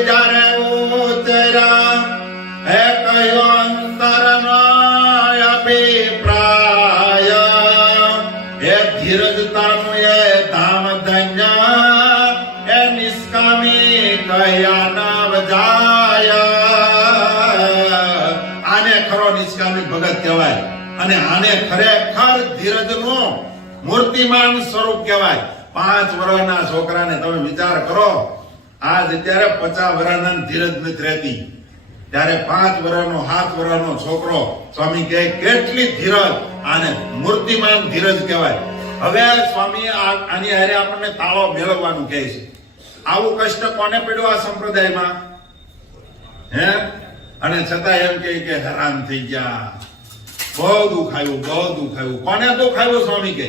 જ્યારે ઉતર્યા હે કયો અંતરનો અભિપ્રાય એ ધીરજતાનું એ ધામ ધન્ય એ નિષ્કામી કયા નામ જાય. આને ખરો નિષ્કામી ભગત કહેવાય અને આને ખરેખર ધીરજનું મૂર્તિમાન સ્વરૂપ કહેવાય. 5 વર્ષના છોકરાને તમે વિચાર કરો, આજ અત્યારે 50 વર્ષના ધીરજ નથી રહેતી, ત્યારે 5 વર્ષનો 7 વર્ષનો છોકરો સ્વામી કહે કેટલી ધીરજ, આને મૂર્તિમાન ધીરજ કહેવાય. હવે સ્વામી આની હારે આપણને તાળો મેળવવાનું કહે છે. આવું કષ્ટ કોને પડ્યું આ સંપ્રદાયમાં? હે અને છતાં એમ કહે કે હેરાન થઈ ગયા, બહુ દુઃખ આવ્યું, બહુ દુઃખ આવ્યું. કોને દુઃખ આવ્યું? સ્વામી કહે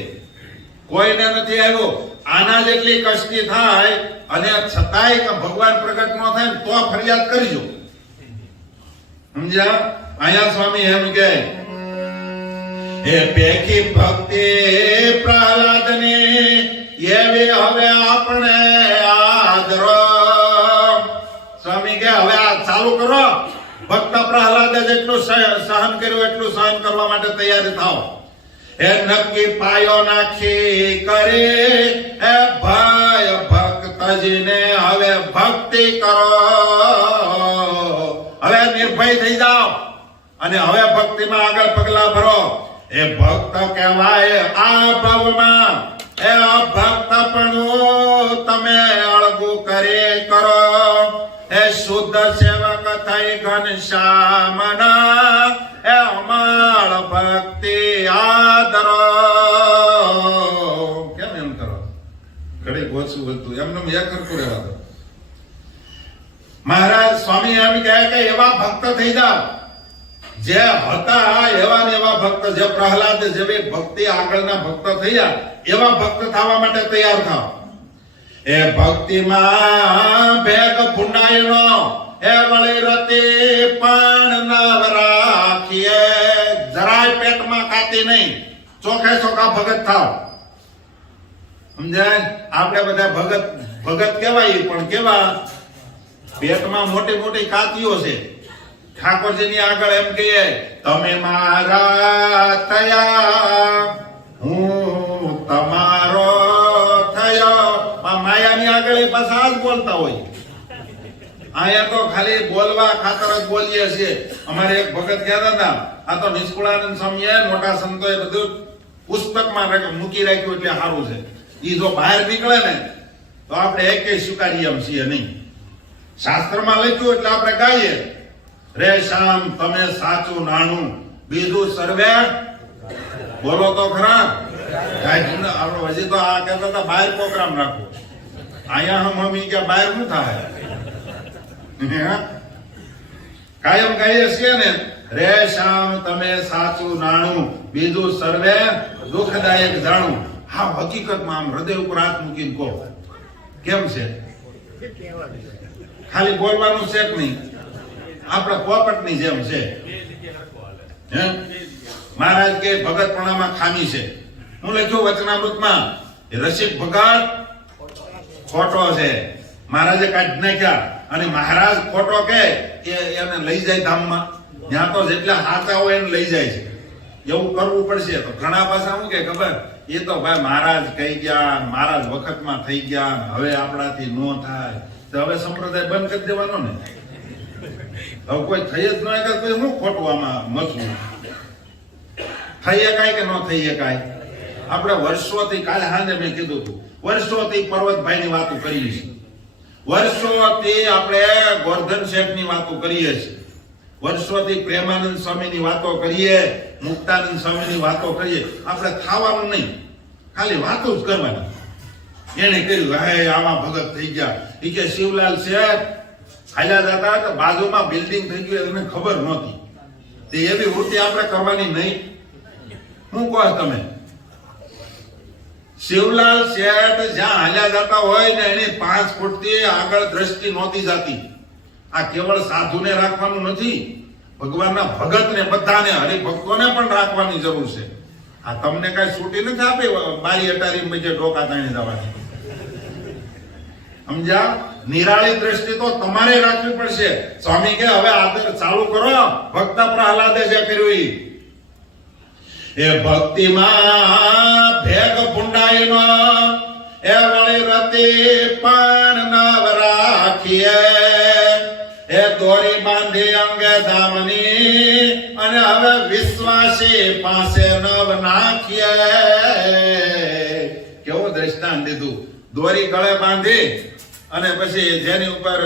કોઈને નથી આવ્યો. આના જેટલી કષ્ટી થાય અને છતાંય ભગવાન પ્રગટ ન થાય તો ફરિયાદ કરજો. સમજ્યા? અહીંયા સ્વામી એમ કહે એ પેખી ભક્તિ પ્રહલાદની એવી હવે આપણે આદરો. સ્વામી કે હવે આ ચાલુ કરો. ભક્ત પ્રહલાદે જેટલું સહન કર્યું એટલું સહન કરવા માટે તૈયાર થાઓ. એ નક્કી પાયો નાખી કરે એ ભય ભક્તજીને હવે ભક્તિ કરો. હવે નિર્ભય થઈ જાઓ અને હવે ભક્તિમાં આગળ પગલા ભરો. એ ભક્ત કહેવાય આ ભાવમાં, એ અભક્તપણું તમે અળગું કરે કરો. એ શુદ્ધ સેવક થઈ ઘનશ્યામના એ અમાળ ભક્તિ આદરો. કેમ એમ કરો? ઘડી ઓછું હતું એમને એક કરતું રહેવા દો. મહારાજ સ્વામી એમ કહે કે એવા ભક્ત થઈ જાવ જે હતા એવા ને એવા ભક્ત, જે પ્રહલાદ જેવી ભક્તિ આગળના ભક્ત થયા એવા ભક્ત થવા માટે તૈયાર થાવ. એ ભક્તિમાં ભેગ ફૂંડાયનો એ વળી રતી પણ નવ રાખીએ. જરાય પેટમાં ખાતી નહીં, ચોખે ચોખા ભગત થાવ. સમજાય? આપણે બધા ભગત કહેવાય, પણ કેવા પેટમાં મોટી મોટી કાતીઓ છે. ઠાકોરજીની આગળ એમ કહીએ તમે મારા થયા હું તમારો થયો. માયાની આગળ એ પાછા આ જ બોલતા હોય. અહીંયા તો ખાલી બોલવા ખાતર જ બોલીએ છીએ. અમારે એક ભગત કહેતા હતા આ તો નિષ્કુળાનંદ સ્વામીએ મોટા સંતોએ બધું પુસ્તકમાં મૂકી રાખ્યું એટલે સારું છે. ઈ જો બહાર નીકળે ને તો આપણે એકે સ્વીકારીએ એમ છીએ નહીં. શાસ્ત્રમાં લખ્યું એટલે આપણે ગાઈએ રે શ્યામ તમે સાચું નાણું બીજું સર્વે. બોલો તો ખરા. હજી તો આ કહેતા હતા બહાર પ્રોગ્રામ રાખો. અહીંયા મમ્મી કે બહાર શું થાય? કાયમ કહીએ છીએ ને રે શ્યામ તમે સાચું નાણું બીજું સર્વે દુઃખદાયક જાણું. હા, હકીકતમાં આમ હૃદય ઉપર હાથ મૂકીને કહો કેમ છે? ખાલી બોલવાનું છે કે નહીં? આપણે પોપટની જેમ છે. હે મહારાજ કે ભગતપણામાં ખામી છે. હું લખ્યું વચનામૃતમાં રસિક ભગત ખોટો છે, મહારાજે કાઢી નાખ્યા, અને મહારાજ ખોટો કે એને લઈ જાય ધામમાં, ત્યાં તો જેટલા હાચા હોય એને લઈ જાય છે. એવું કરવું પડશે. તો ઘણા પાછા શું કે ખબર, એ તો ભાઈ મહારાજ કહી ગયા, મહારાજ વખતમાં થઈ ગયા, હવે આપણાથી નો થાય, તો હવે સંપ્રદાય બંધ કરી દેવાનો ને. હવે કોઈ થઈ જ ન હોય, કોઈ શું ખોટું આમાં મચવું? થઈ શકાય કે ન થઈ શકાય? આપણે વર્ષોથી, કાલે હાજે મેં કીધું હતું, વર્ષોથી પર્વતભાઈ ની વાતો કરીએ છીએ, વર્ષોથી આપણે ગોરધન શેઠ ની વાતો કરીએ છીએ, વર્ષોથી પ્રેમાનંદ સ્વામી ની વાતો કરીએ, મુક્તાનંદ સ્વામી ની વાતો કરીએ. આપણે ખાવાનું નહીં, ખાલી વાતો જ કરવાની. એને કર્યું, હે આવા ભગત થઈ ગયા. એ કે શિવલાલ શેઠ હાલ્યા જતા હતા, બાજુમાં બિલ્ડિંગ થઈ ગયું, એને ખબર નહોતી. તે એવી વૃત્તિ આપણે કરવાની નહીં. શું કહો તમે? શિવલાલ શેઠ જ્યાં હાલ્યા જતા હોય ને, એની 5 ફૂટથી આગળ દ્રષ્ટિ નહોતી જતી. આ કેવળ સાધુને રાખવાનું નથી, ભગવાનના ભગતને, બધાને, હરિભક્તોને પણ રાખવાની જરૂર છે. આ તમને કઈ છૂટી નથી આપી બારી અટારી વચ્ચે ડોકા તાણી જવાની. સમજ્યા? નિરાળી દ્રષ્ટિ તો તમારે રાખવી પડશે. સ્વામી કે હવે આદર ચાલુ કરો. ભક્ત પ્રહલાદે જે કર્યું એ ભક્તિમાં ભેગ ભૂંડાઈનો એ વળી રતિ પણ નવ રાખીએ, એ દોરી બાંધી અંગે દામની, અને હવે વિશ્વાસી પાસે નવ નાખીએ. કેવું દ્રષ્ટાંત દીધું. દોરી ગળે બાંધી અને પછી જેની ઉપર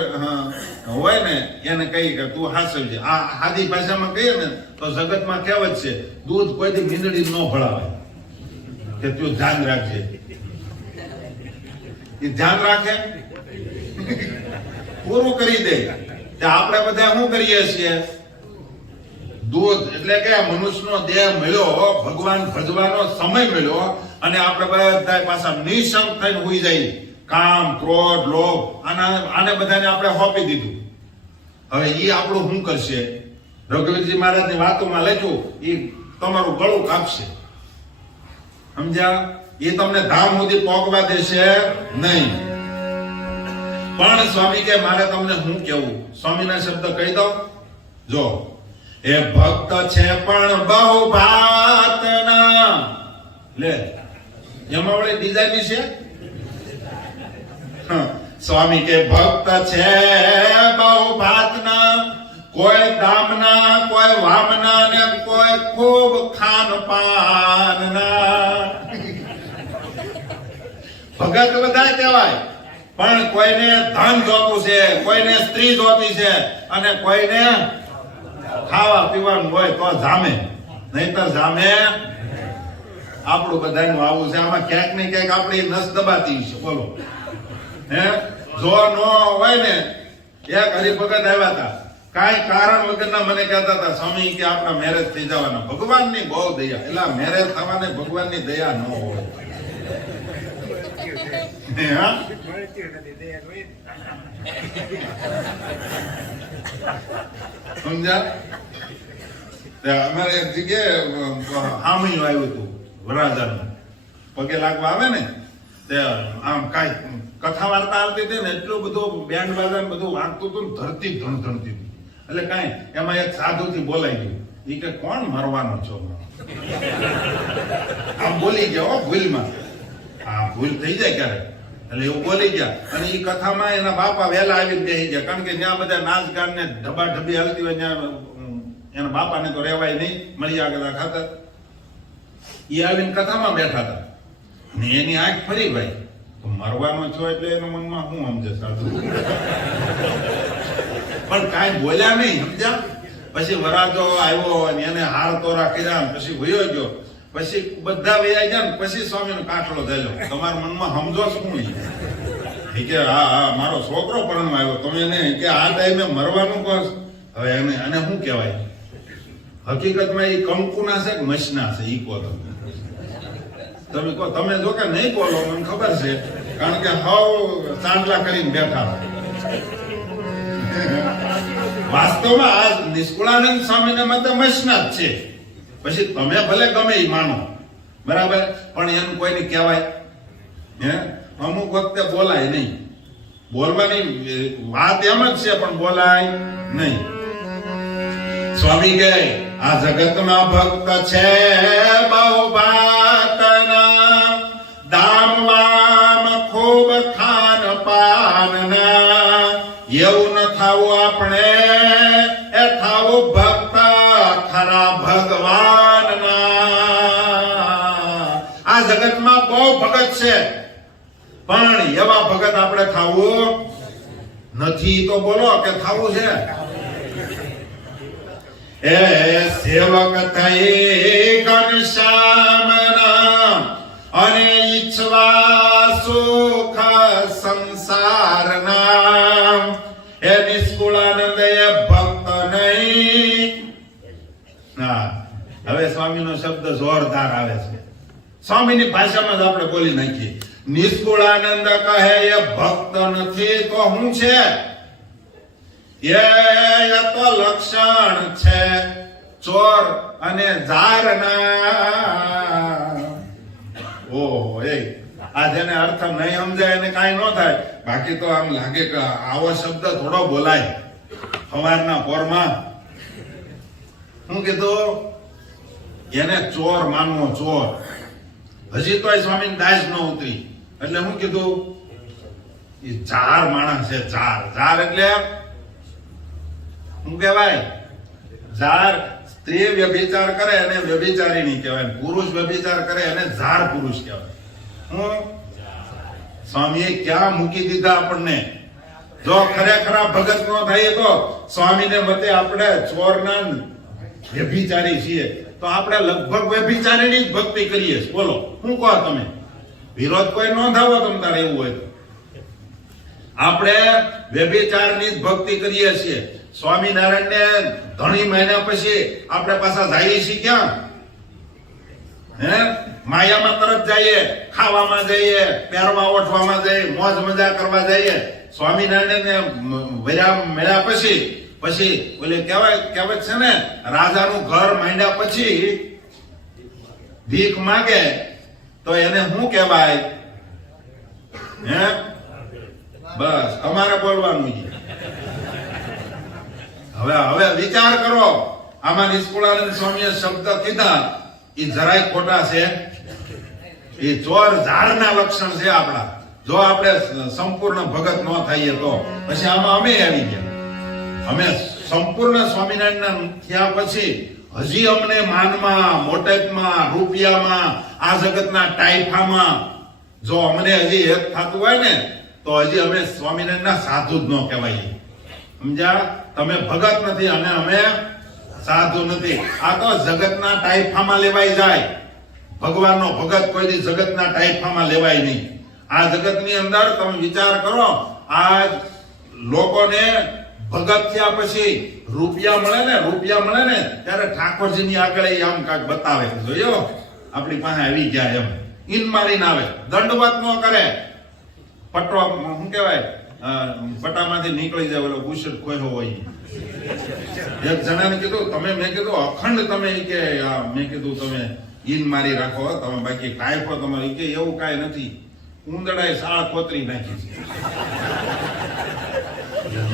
હોય ને એને કહી કે તું હાસવજે. આ આદિ ભાષામાં કહીએ ને તો જગતમાં કહેવત છે, દૂધ કોઈથી મીંદડી ન ભળાવે, કે તું ધ્યાન રાખજે. એ ધ્યાન રાખે, પૂરું કરી દે. આપણે બધા શું કરીએ છીએ? દૂધ એટલે કે મનુષ્યનો દેહ મળ્યો, ભગવાન ભજવાનો સમય મળ્યો, અને આપણે બધા પાછા નિશંક થઈને હોઈ જાય. કામ, ક્રોધ, લોભ, આને બધાને આપણે સોંપી દીધું. હવે એ આપણું શું કરશે? રઘુવીરજી મહારાજની વાતોમાં લખ્યું, એ તમારું ગળું કાપશે. સમજ્યા? એ તમને ધામ સુધી પહોંચવા દેશે નહીં. પણ સ્વામી કે મારે તમને શું કેવું? સ્વામીના શબ્દ કહી દઉં. જો એ ભક્ત છે પણ બહુ ભાતના, લે એમાં વળી ડિઝાઇન છે. સ્વામી કે ભક્ત છે બહુ ભાતના, કોઈ દામના, કોઈ વામના, ને કોઈ ખૂબ ખાન પાનના. ભગત બધા કહેવાય, પણ કોઈને ધન જોતું છે, કોઈને સ્ત્રી જોતી છે, અને કોઈને ખાવા પીવાનું હોય તો જામે, નહીતર જામે. આપણું બધાનું આવું છે. આમાં ક્યાંક ને ક્યાંક આપણી નસ દબાતી છે. બોલો, હે? જો નો હોય ને, એક હરિભગત આવ્યા હતા, કાંઈ કારણ વગરના મને કહેતા હતા, સ્વામી કે આપણા મેરેજ થઈ જવાના. ભગવાનની બહુ દયા. એટલે મેરેજ થવાને ભગવાનની દયા ન હોય. સમજ્યા? અમારે એક જગ્યાએ હામયું આવ્યું હતું, વરાજાનું પગે લાગવા આવે ને, તે આમ કાંઈ કથા વાર્તા આવતી હતી ને, એટલું બધું બેન્ડ બાજા બધું વાગતું હતું ને, ધરતી ધણધણતી હતી. એટલે કાંઈ એમાં એક સાધુ થી બોલાઈ ગયું. એ કે કોણ મરવાનો છો? આમ બોલી ગયા, ભૂલમાં. હા, ભૂલ થઈ જાય ક્યારેક. એટલે એવું બોલી ગયા, અને એ કથામાં એના બાપા વહેલા આવીને બેસી ગયા. કારણ કે જ્યાં બધા નાચ ગાન ને ઢબા ઢબી હાલતી હોય, ત્યાં એના બાપાને તો રહેવાય નહીં, મળ્યા આગળ ખાતા. એ આવીને કથામાં બેઠા હતા, ને એની આંખ ફરી ભાઈ, તો મરવાનો છો એટલે એના મનમાં શું સમજે સાધુ? પણ કાંઈ બોલ્યા નહીં. સમજ્યા? પછી વરાજો આવ્યો અને એને હાર તોરા કર્યા, પછી વયો ગયો. પછી બધા વૈયા ગયા ને પછી સ્વામીનો કાઠલો થયેલો, તમારા મનમાં સમજો શું? એ કે હા, મારો છોકરો પરણવા આવ્યો, તમે એને કે આ ટાઈમે મરવાનું કહો. હવે એને આને શું કહેવાય? હકીકતમાં એ કંકુના છે કે મસના છે? એ કહો તમે કહો. તમે જો કે નહીં બોલો, મને ખબર છે, કારણ કે હાવ ચાંદલા કરીને બેઠા. વાસ્તવમાં આ નિષ્કુળાનંદ સ્વામીના મતે મસના જ છે. પછી તમે ભલે ગમે એ માનો, બરાબર, પણ એનું કોઈને કહેવાય. હે? અમુક વખતે બોલાય નહીં. બોલવાની વાત એમ જ છે પણ બોલાય નહીં. સ્વામી કહે આ જગતમાં ભક્ત છે બહુ ભાતના, દામ વામ ખૂબ ખાન પાનના. એવું ન થાવું આપણે, એ થાવું ભક્ત ખરા ભગવાનના. આ જગતમાં બહુ ભગત છે પણ એવા ભગત આપણે થાવું નથી. તો બોલો કે થાવું છે. એ સેવક થઈ ઘનશ્યામના અને ઈચ્છવા સુખ સંસારના. એ નિષ્કુળાનંદ એ ભક્ત નહીં. હવે સ્વામીનો શબ્દ જોરદાર આવે છે. સ્વામીની ભાષામાં જ આપણે બોલી નાખીએ. નિષ્કુળાનંદ કહે એ ભક્ત નથી તો શું છે? એ તો લક્ષણ છે ચોર અને જારના. ઓહો, એ આ જેને અર્થ નહીં સમજાય એને કાંઈ ન થાય. બાકી તો આમ લાગે કે આવો શબ્દ થોડો બોલાય સવારના પોરમાં. શું કીધું? એને ચોર માનવો, ચોર. હજી તો સ્વામી દાસ ન ઉતરી એટલે શું કીધું? એ જાર માણસ છે. જાર, જાર એટલે શું કહેવાય? જાર સ્ત્રી વ્યભિચાર કરે એને વ્યભિચારીણી કહેવાય, પુરુષ વ્યભિચાર કરે એને જાર પુરુષ કહેવાય. હું સ્વામીએ ક્યાં મૂકી દીધા આપણને? જો ખરેખર ભગત નો થાય તો સ્વામીને મતે આપણે ચોરના વ્યભિચારી છીએ તો આપણે લગભગ વ્યભિચારીની જ ભક્તિ કરીએ. બોલો શું કહો તમે? વિરોધ કોઈ નોંધાવો તમ તારે એવું હોય તો. આપણે વ્યભિચારની જ ભક્તિ કરીએ છીએ. સ્વામિનારાયણને ઘણી મહિના પછી આપણે પાછા જઈએ છીએ ક્યાં? હે, માયામાં તરત જઈએ, ખાવામાં જઈએ, પહેરવા ઓઠવામાં જઈએ, મોજ મજા કરવા જઈએ. સ્વામિનારાયણને મળ્યા પછી ઓલે કહેવાય છે ને, રાજાનું ઘર માંડ્યા પછી ભીખ માંગે તો એને શું કહેવાય? હે, બસ અમારે બોલવાનું છે. હવે વિચાર કરો, આમાં નિષ્કુળાનંદ સ્વામીએ શબ્દ કીધા એ જરાય ખોટા છે. એ ચોર ઝાડના લક્ષણ છે આપણા. જો આપણે સંપૂર્ણ ભગત ન થઈએ તો પછી આમાં અમે આવી ગયા. અમે સંપૂર્ણ સ્વામિનારાયણના થયા પછી હજી અમને માનમાં, મોટેપમાં, રૂપિયામાં, આ જગતના ટાઈફામાં જો અમને હજી એક થતું હોય ને તો હજી અમે સ્વામિનારાયણના સાધુ જ ન કહેવાય. સમજ્યા? તમે ભગત નથી અને અમે સાધુ નથી. આ તો જગતના ટાઈફામાં લેવાઈ જાય. ભગવાનનો ભગત કોઈ દી જગતના ટાઈફામાં લેવાય નહીં. આ જગતની અંદર તમે વિચાર કરો, આ લોકોને ભગત થયા પછી રૂપિયા મળે ને ત્યારે ઠાકોરજીની આગળ આમ કાંઈક બતાવે, જોયો આપણી પાસે આવી ગયા એમ ઈન મારીને આવે, દંડવત ન કરે. પટો શું કહેવાય, પટામાંથી નીકળી જાય ઓલો બુશર્ટ ખોયો હોય. એક જણાને કીધું મેં કીધું અખંડ તમે કે મેં કીધું તમે ઈન મારી રાખો તમે, બાકી કાંઈ તમારે કે એવું કાંઈ નથી. ઉંદડાએ શાળ કોતરી નાખી છે.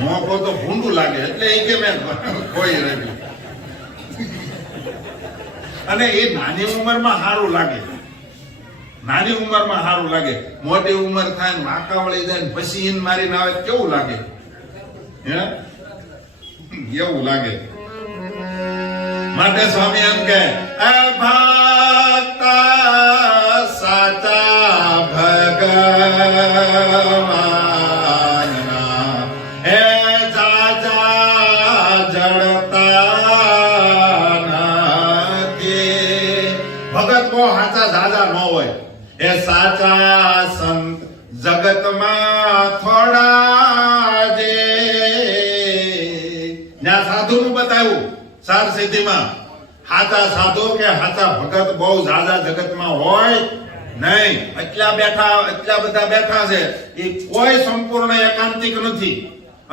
મોકો તો ભૂંડું લાગે એટલે એ કે મેં કોઈ રાખ્યું. અને એ નાની ઉંમરમાં સારું લાગે. નાની ઉંમરમાં સારું લાગે. મોટી ઉંમર થાય ને વાંકા વળી જાય ને પછી ઈન મારીને આવે કેવું લાગે? હે, એવું લાગે. માટે સ્વામી એમ કે ભક્ત સાચા ભગવાનના હે જાજા જડતા નથી. ભગત બહુ સાચા જાજા ન હોય. એ સાચા સંત જગતમાં થોડા જે ત્યાં સાધુ નું બતાવ્યું સાર સિદ્ધિમાં. સાચા સાધુ કે સાચા ભગત બહુ જાજા જગતમાં હોય નહીં. એટલા બધા બેઠા છે એ કોઈ સંપૂર્ણ એકાંતિક નથી.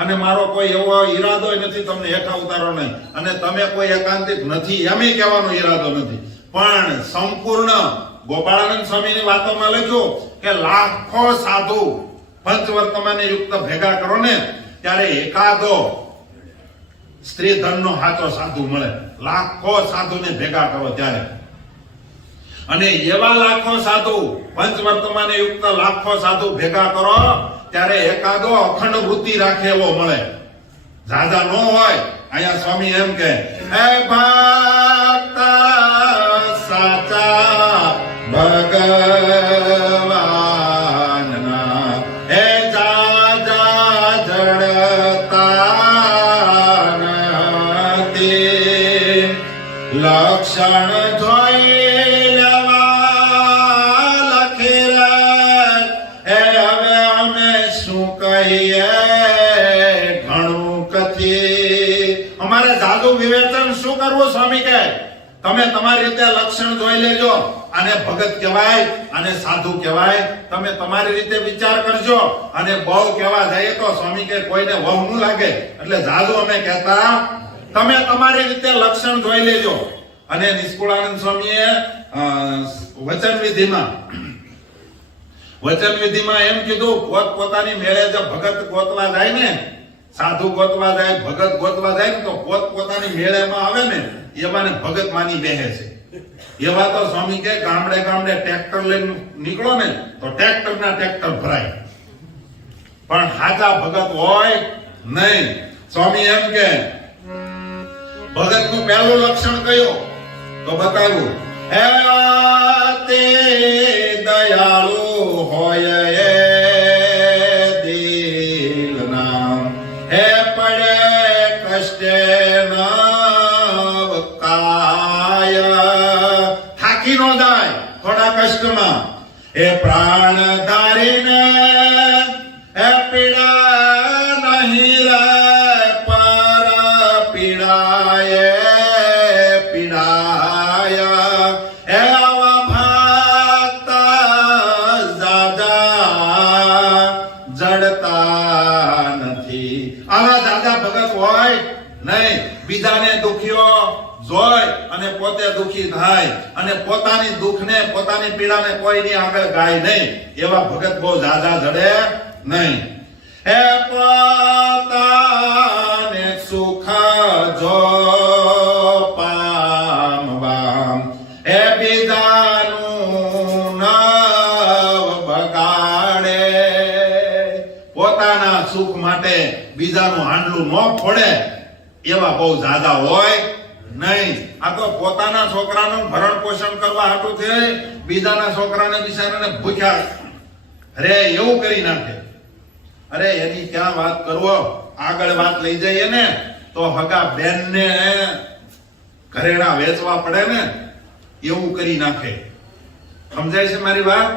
અને મારો કોઈ એવો ઈરાદો નથી તમને હેઠા ઉતારો નહીં, અને તમે કોઈ એકાંતિક નથી એમ કહેવાનો ઈરાદો નથી. પણ સંપૂર્ણ ગોપાળાનંદ સ્વામીની વાતોમાં લખ્યું કે લાખો સાધુ પંચવર્તમાન યુક્ત ભેગા કરો ને ત્યારે એકાદો સ્ત્રી ધનનો સાચો સાધુ મળે. લાખો સાધુને ભેગા કરો ત્યારે, અને એવા લાખો સાધુ પંચવર્તમાન યુક્ત લાખો સાધુ ભેગા કરો ત્યારે એકાદો અખંડ વૃત્તિ રાખે એવો મળે. જાજા નો હોય. અહીંયા સ્વામી એમ કે હે ભક્ત સાચા ભગવાનના હે જાજા જડતા નથી લક્ષણ જોઈ લેવા લખી રે હે હવે અમે શું કહીએ અમારે જાદુ વિવેચન શું કરવું? સ્વામી કહે તમે તમારી રીતે લક્ષણ જોઈ લેજો. આને ભગત કહેવાય, આને સાધુ કહેવાય. તમે તમારી રીતે વિચાર કરજો. અને બહુ કહેવા જાય તો સ્વામી કહે કોઈને વહુ ન લાગે એટલે જાદુ અમે કહેતા. તમે તમારી રીતે લક્ષણ જોઈ લેજો. અને નિષ્કુળાનંદ સ્વામીએ વચન વિધિમાં એમ કીધું પોતપોતાની મેળે જો ભગત ગોતવા જાય ને, સાધુ ગોતવા જાય, ભગત ગોતવા જાય ને તો પોતપોતાની મેળેમાં આવે ને એવાને ભગત માની બેહે છે. એવા તો સ્વામી કે ગામડે ગામડે ટ્રેક્ટર લઈને નીકળો ને તો ટ્રેક્ટર ભરાય, પણ સાચા ભગત હોય નહીં. સ્વામી એમ કે ભગત નું પહેલું લક્ષણ કયું તો બતાવ્યું હે તે દયાળુ હોય થાકી નો જાય થોડા કષ્ટમાં એ પ્રાણ ધારીને એ પીડા નહીં રે પર પીડાય એ આવા ભક્ત જાજા જડતા નથી. આવા જાજા ભગત હોય નહીં. બીજાને દુખ્યો જોય અને પોતે દુખી થાય અને પોતાની દુઃખને પોતાની પીડાને કોઈની આગળ ગાય નહીં. એવા ભગત બહુ જાજા જડે નહીં. હે પોતાને સુખ જો પામવા હે બીજાનું નવ બગાડે. પોતાના સુખ માટે બીજાનું હાંડલું ન ફોડે એવા બહુ જાજા હોય નહીં. આ તો પોતાના છોકરાનું ભરણ પોષણ કરવા હાટું છે બીજાના છોકરાને બિચારાને ભૂખ્યા અરે એવું કરી નાખે. અરે એની ક્યાં વાત કરવો, આગળ વાત લઈ જઈએ ને તો હગા બેનને ઘરેણા વેચવા પડે ને એવું કરી નાખે. સમજાય છે મારી વાત?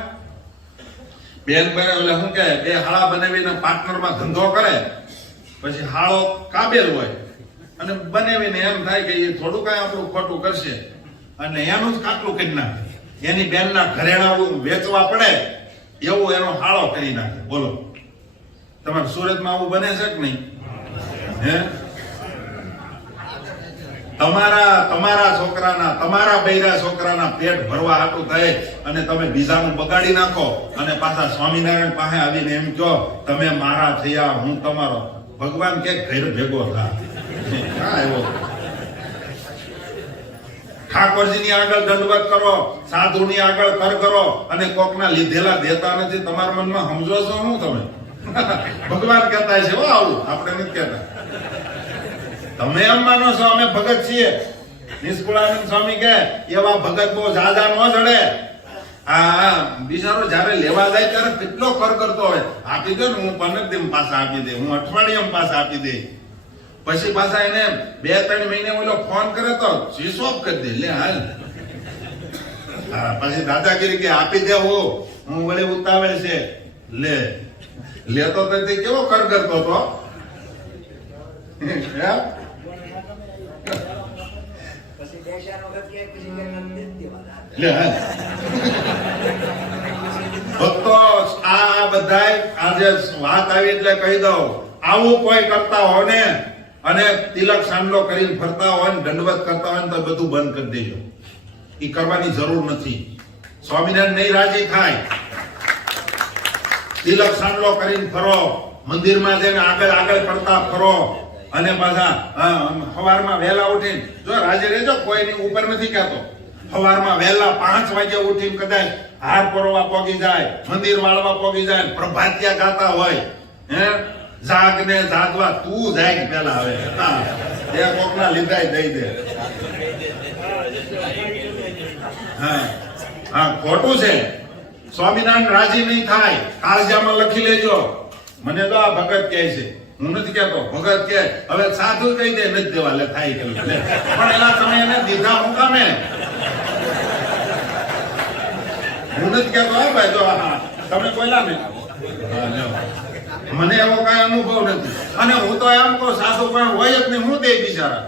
બેન એટલે શું કે બે હાળા બનાવીને પાર્ટનરમાં ધંધો કરે, પછી હાળો કાબેલ હોય અને બનાવીને એમ થાય કે એ થોડું કઈ આપણું ખોટું કરશે અને એનું જ કાટલું કરી નાખે. એની બેનના ઘરેણા વેચવા પડે એવું એનો હાળો કરી નાખે. બોલો તમારે સુરતમાં આવું બને છે કે નહીં? હે તમારા છોકરાના તમારા બૈરા છોકરાના પેટ ભરવા હાટું થાય અને તમે બીજાનું બગાડી નાખો અને પાછા સ્વામિનારાયણ પાસે આવીને એમ કહો તમે મારા થયા હું તમારો. ભગવાન કે ઘર ભેગો થા. ઠાકોરજીની આગળ દંડવત કરો, સાધુની આગળ કર કરો અને કોકના લીધેલા દેતા નથી. તમારા મનમાં સમજો છો હું તમે? ભગવાન કહેતા છે આવું, આપણે નથી કહેતા. તમે એમ માનો છો અમે ભગત છીએ? નિષ્કુળાનંદ સ્વામી કે એવા ભગત બહુ જાજા ન જડે. હા બિચારો જયારે લેવા જાય ત્યારે કેટલો કર કરતો હોય. આપી દે ને હું 15 દિવસ પાછા આપી દે, હું અઠવાડિયામાં પાછા આપી દે. પછી પાછા એને 2-3 મહિને ઓલો ફોન કરે તો સ્વિચ ઓફ કરી દે. લે હાલ પછી દાદાગીરી કે આપી દે હું વળી ઉતાવળ છે. લેતો તો કેવો કર કરતો હતો. ભક્તો આ બધા આજે વાત આવી એટલે કહી દઉં, આવું કોઈ કરતા હોય ને અને તિલક સાંડલો કરીને ફરતા હોય ને દંડવત કરતા હોય ને તો બધું બંધ કરી દેજો. એ કરવાની જરૂર નથી. સ્વામિનારાયણ નહીં રાજી થાય. તિલક સાંડલો કરીને ફરો, મંદિરમાં જઈને આગળ આગળ પડતા ફરો, અને પાછા સવારમાં વહેલા ઉઠીને જો રાજી રહેજો, કોઈની ઉપર નથી કહેતો. સવારમાં વહેલા 5 વાગે ઉઠીને કદાચ હાર પરોવા પોગી જાય, મંદિર વાળવા પોગી જાય, પ્રભાતિયા ગાતા હોય, જાગને જાગવા તું જાગ પેલા. હવે એ કોકના લીધાય દઈ દે. હા ખોટું છે. સ્વામિનારાયણ રાજી નહીં થાય, કાળજામાં લખી લેજો. મને તો આ ભગત કહે છે, હું નથી કહેતો, ભગત કહે. હવે સાધુ કહી દે નથી દેવા, લે થાય કે પણ એના તમે એને દીધા હું કામે? હું નથી કહેતો હા ભાઈ, જો તમે બોલ્યા ને, મને એવો કઈ અનુભવ નથી. અને હું તો એમ કહું સાધુ પણ હોય જ નહીં, હું દે બિચારા.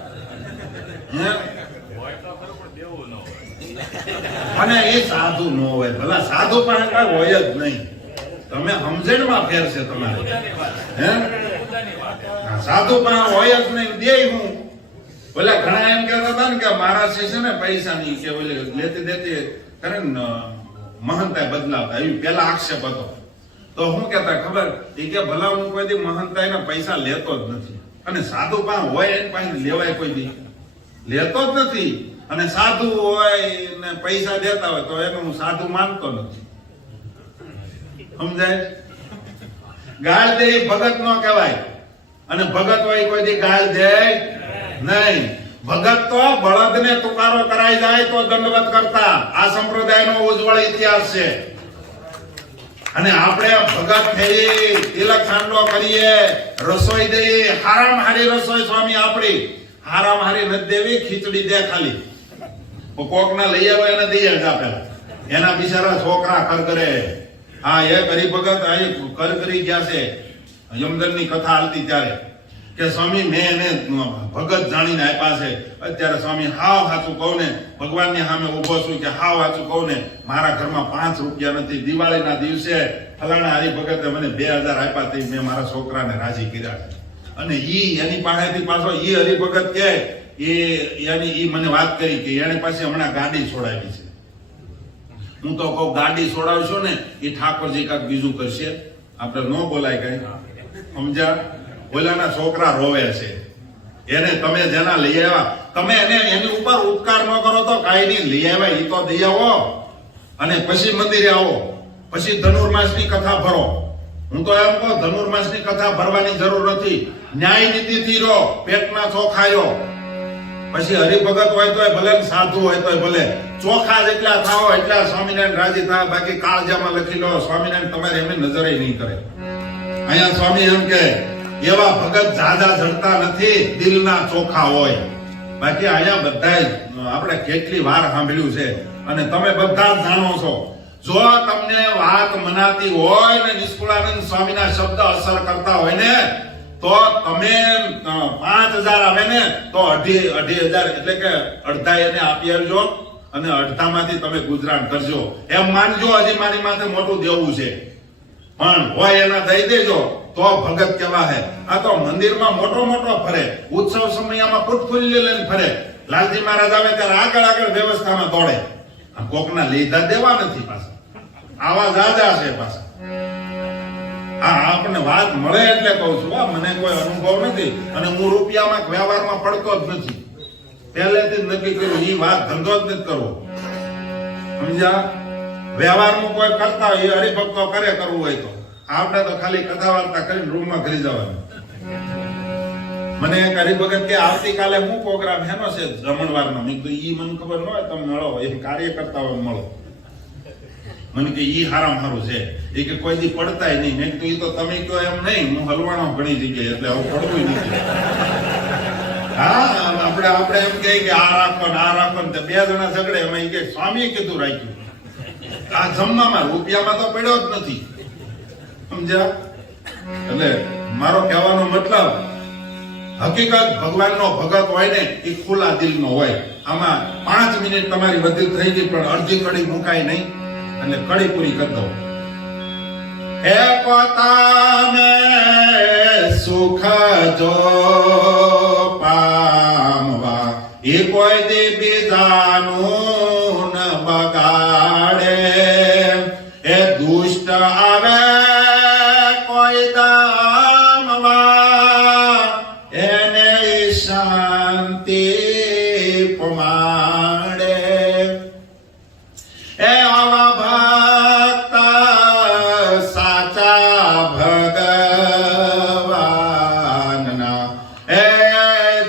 અને એ સાધુ ન હોય, ભલા સાધુ પણ કઈ હોય જ નહીં. તમે સમજણમાં ફેર છે તમારે. સાધુ પણ હોય જ નહીં, દે હું. ઓલા ઘણા એમ કહેતા હતા ને કે મારા છે ને પૈસા ની કે લેતી દેતી કરે ને મહંતાઈ બદલાવતા, એવી પેલા આક્ષેપ હતો. તો હું કહેતા ખબર, એ કે ભલા હું કોઈ દી મહંતાઈ ના પૈસા લેતો જ નથી. અને સાધુ પાસે હોય એની પાસે લેવાય કોઈ દી લેતો જ નથી. અને સાધુ હોય ને પૈસા દેતા હોય તો એને હું સાધુ માનતો નથી. સમજાય? ગાળ દે ભગત નો કહેવાય. અને ભગત હોય કોઈ દી ગાળ દે નહીં. ભગત તો બળદને તુકારો કરાઈ જાય તો દંડવત કરતા. આ સંપ્રદાયનો ઉજ્જવળ ઇતિહાસ છે. અને આપણે ભગત થઈ, તિલક સાંડલો કરીએ, રસોઈ દઈએ, હારામ હારી રસોઈ સ્વામી આપણી. હારામ હારી નથી દેવી, ખીચડી દે ખાલી. કોક ના લઈ આવે એને દઈએ જા પેલા. એના બિચારા છોકરા કર કરે. હા એ હરિભગત અહીં કર કરી ગયા છે. યમદન ની કથા હાલતી ત્યારે કે સ્વામી મેં એને ભગત જાણીને આપ્યા છે. અત્યારે સ્વામી હાવ સાચું કહું ને, ભગવાનની સામે ઉભો છું કે હાવ સાચું કહું ને, મારા ઘરમાં 5 રૂપિયા નથી. દિવાળીના દિવસે ફલાણા હરિભગતે મને 2000 આપ્યા, તે મેં મારા છોકરાને રાજી કર્યા છે. અને એની પાસેથી પાછો હરિભગત કે ઈ મને વાત કરી કે એને પાસે હમણાં ગાડી છોડાવી છે. હું તો કહું ગાડી છોડાવશો ને એ ઠાકોરજી કાંક બીજું કરશે, આપણે ન બોલાય કઈ. સમજ્યા? ઓલાના છોકરા રોવે છે, એને તમે જેના લઈ આવ્યા, તમે એને એની ઉપર ઉપકાર ન કરો તો કાઈ નહીં. લઈ આવ્યા એ તો દઈ આવો, અને પછી મંદિરે આવો, પછી ધનુર્માસની કથા ભરો. હું તો એમ કહું ધનુર્માસની કથા ભરવાની જરૂર નથી. ન્યાય નીતિથી રહો, પેટના ચોખાયો. પછી હરિભગત હોય તોય ભલે, સાધુ હોય તોય ભલે, ચોખા જેટલા થાઓ એટલા સ્વામિનારાયણ રાજી થાય. બાકી કાળજામાં લખી લો, સ્વામિનારાયણ તમારે એમને નજરે નહીં કરે. અહીંયા સ્વામી એમ કે એવા ભગત જાજા જડતા નથી, દિલના ચોખા હોય. બાકી અહીંયા બધા આપણે કેટલી વાર સાંભળ્યું છે, અને તમે બધા જ જાણો છો. જો તમને વાત મનાતી હોય ને, નિષ્કુળાનંદ સ્વામીના શબ્દ અસર કરતા હોય ને, તો તમે 5000 આવે ને તો 2,500 એટલે કે અડધા એને આપી આવજો, અને અડધામાંથી તમે ગુજરાન કરજો. એમ માનજો હજી મારી માથે મોટું દેવું છે, પણ હોય એના દઈ દેજો તો ભગત કેવા હે. આ તો મંદિરમાં મોટો મોટો ફરે, ઉત્સવ સમયમાં ફૂટફુલ્લી લઈને ફરે. લાલજી મહારાજ આવે ત્યારે આગળ આગળ વ્યવસ્થામાં દોડે. કોકના લીધા દેવા નથી પાછા, આવા જાજા છે પાછા. હા આપણને વાત મળે એટલે કહું છું, મને કોઈ અનુભવ નથી. અને હું રૂપિયામાં વ્યવહારમાં પડતો જ નથી. પહેલેથી જ નક્કી કર્યું એ વાત ધંધો જ નથી કરવો. સમજ્યા? વ્યવહારમાં કોઈ કરતા હોય એ હરિભક્તો કરે, કરવું હોય તો. આપણે તો ખાલી કથા વાર્તા કરીને રૂમમાં ઘરી જવાનું. મને એક હરિભગત કે આવતીકાલે હું પ્રોગ્રામ હેનો છે જમણવારનો. મેં કીધું ઈ મને ખબર ન હોય, તમે મળો, એમ કાર્ય કરતા હોય મળો. મને કે ઈ હારામ હારું છે, એ કે કોઈ દી પડતાય નહીં. મેં કીધું ઈ તો તમે કહો એમ નહીં, હું હલવાણો ઘણી જગ્યાએ, એટલે આવું પડવું નથી. હા આપણે એમ કહે કે આ રાખો ને આ રાખો ને, 2 જણા ઝઘડે, એમાં કે સ્વામીએ કીધું રાખ્યું. આ જમવામાં રૂપિયામાં તો પડ્યો જ નથી. સમજ્યા? એટલે મારો કહેવાનો મતલબ હકીકત ભગવાનનો ભગત હોય ને એ ખુલ્લા દિલનો હોય. આમાં 5 મિનિટ તમારી વધી થઈ ગઈ, પણ અડધી કડી મુકાય નહીં, અને કડી પૂરી કરી દો. હે પોતાને સુખ જો પામવા, એ કોઈ દી બીજાનું ન બગાડે. એ દુષ્ટ આવે શાંતિ પમાડે એ આવા ભક્ત સાચા ભગવાનના એ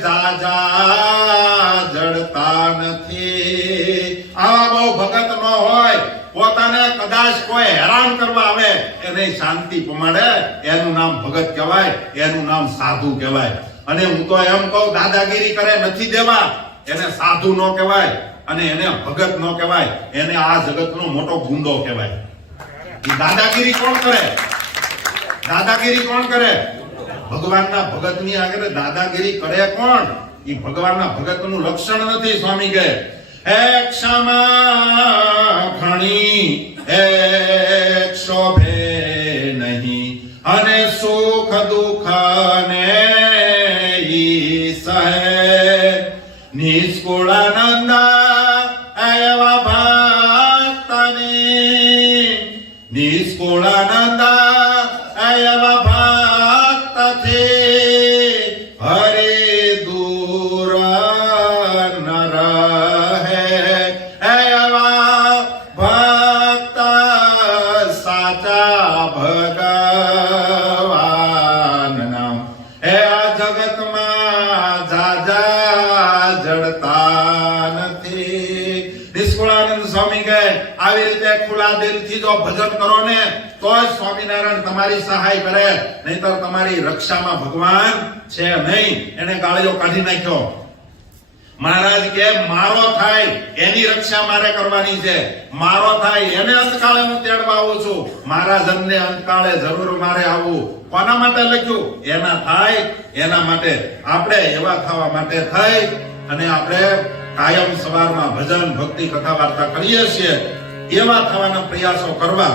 જાજા જડતા નથી. આવા બહુ ભગત ન હોય, પોતાને કદાચ કોઈ હેરાન કરવા આવે એને શાંતિ પમાડે, એનું નામ ભગત કહેવાય, એનું નામ સાધુ કહેવાય. અને હું તો એમ કહું, દાદાગીરી કરે નથી દેવા એને સાધુ ન કહેવાય અને એને ભગત ન કહેવાય, એને આ જગતનો મોટો ગુંડો કહેવાય. દાદાગીરી કોણ કરે? દાદાગીરી કોણ કરે? ભગવાનના ભગતની આગળ દાદાગીરી કરે કોણ? એ ભગવાનના ભગતનું લક્ષણ નથી. સ્વામી કહે હે ક્ષમા ઘણી એક શોભે નહીં અને સુખ દુઃખ ને ઈ સહે નિષ્કુળાનંદ એવા ભક્તની નિષ્કુળાનંદ એવા ભક્તથી હરે દૂર ન રહે એવા ભક્ત સાચા ભગવાન નામ એ આ જગતમાં જાજા જડતા નથી. નિષ્કુળાનંદ સ્વામી કહે આવી રીતે ખુલ્લા દિલથી જો ભજન કરો ને તો જ સ્વામિનારાયણ તમારી સહાય કરે, નહીતર તમારી રક્ષામાં ભગવાન છે નહીં. એને ગાળીઓ કાઢી નાખ્યો. મહારાજ કે મારો થાય એની રક્ષા મારે કરવાની છે, મારો થાય એને અંતકાળે હું તેડવા આવું છું, મારા જનને અંતકાળે જરૂર મારે આવવું. કોના માટે લખ્યું? એના થાય એના માટે. આપણે એવા થવા માટે થઈ અને આપણે કાયમ સવારમાં ભજન ભક્તિ કથા વાર્તા કરીએ છીએ, એવા થવાના પ્રયાસો કરવા.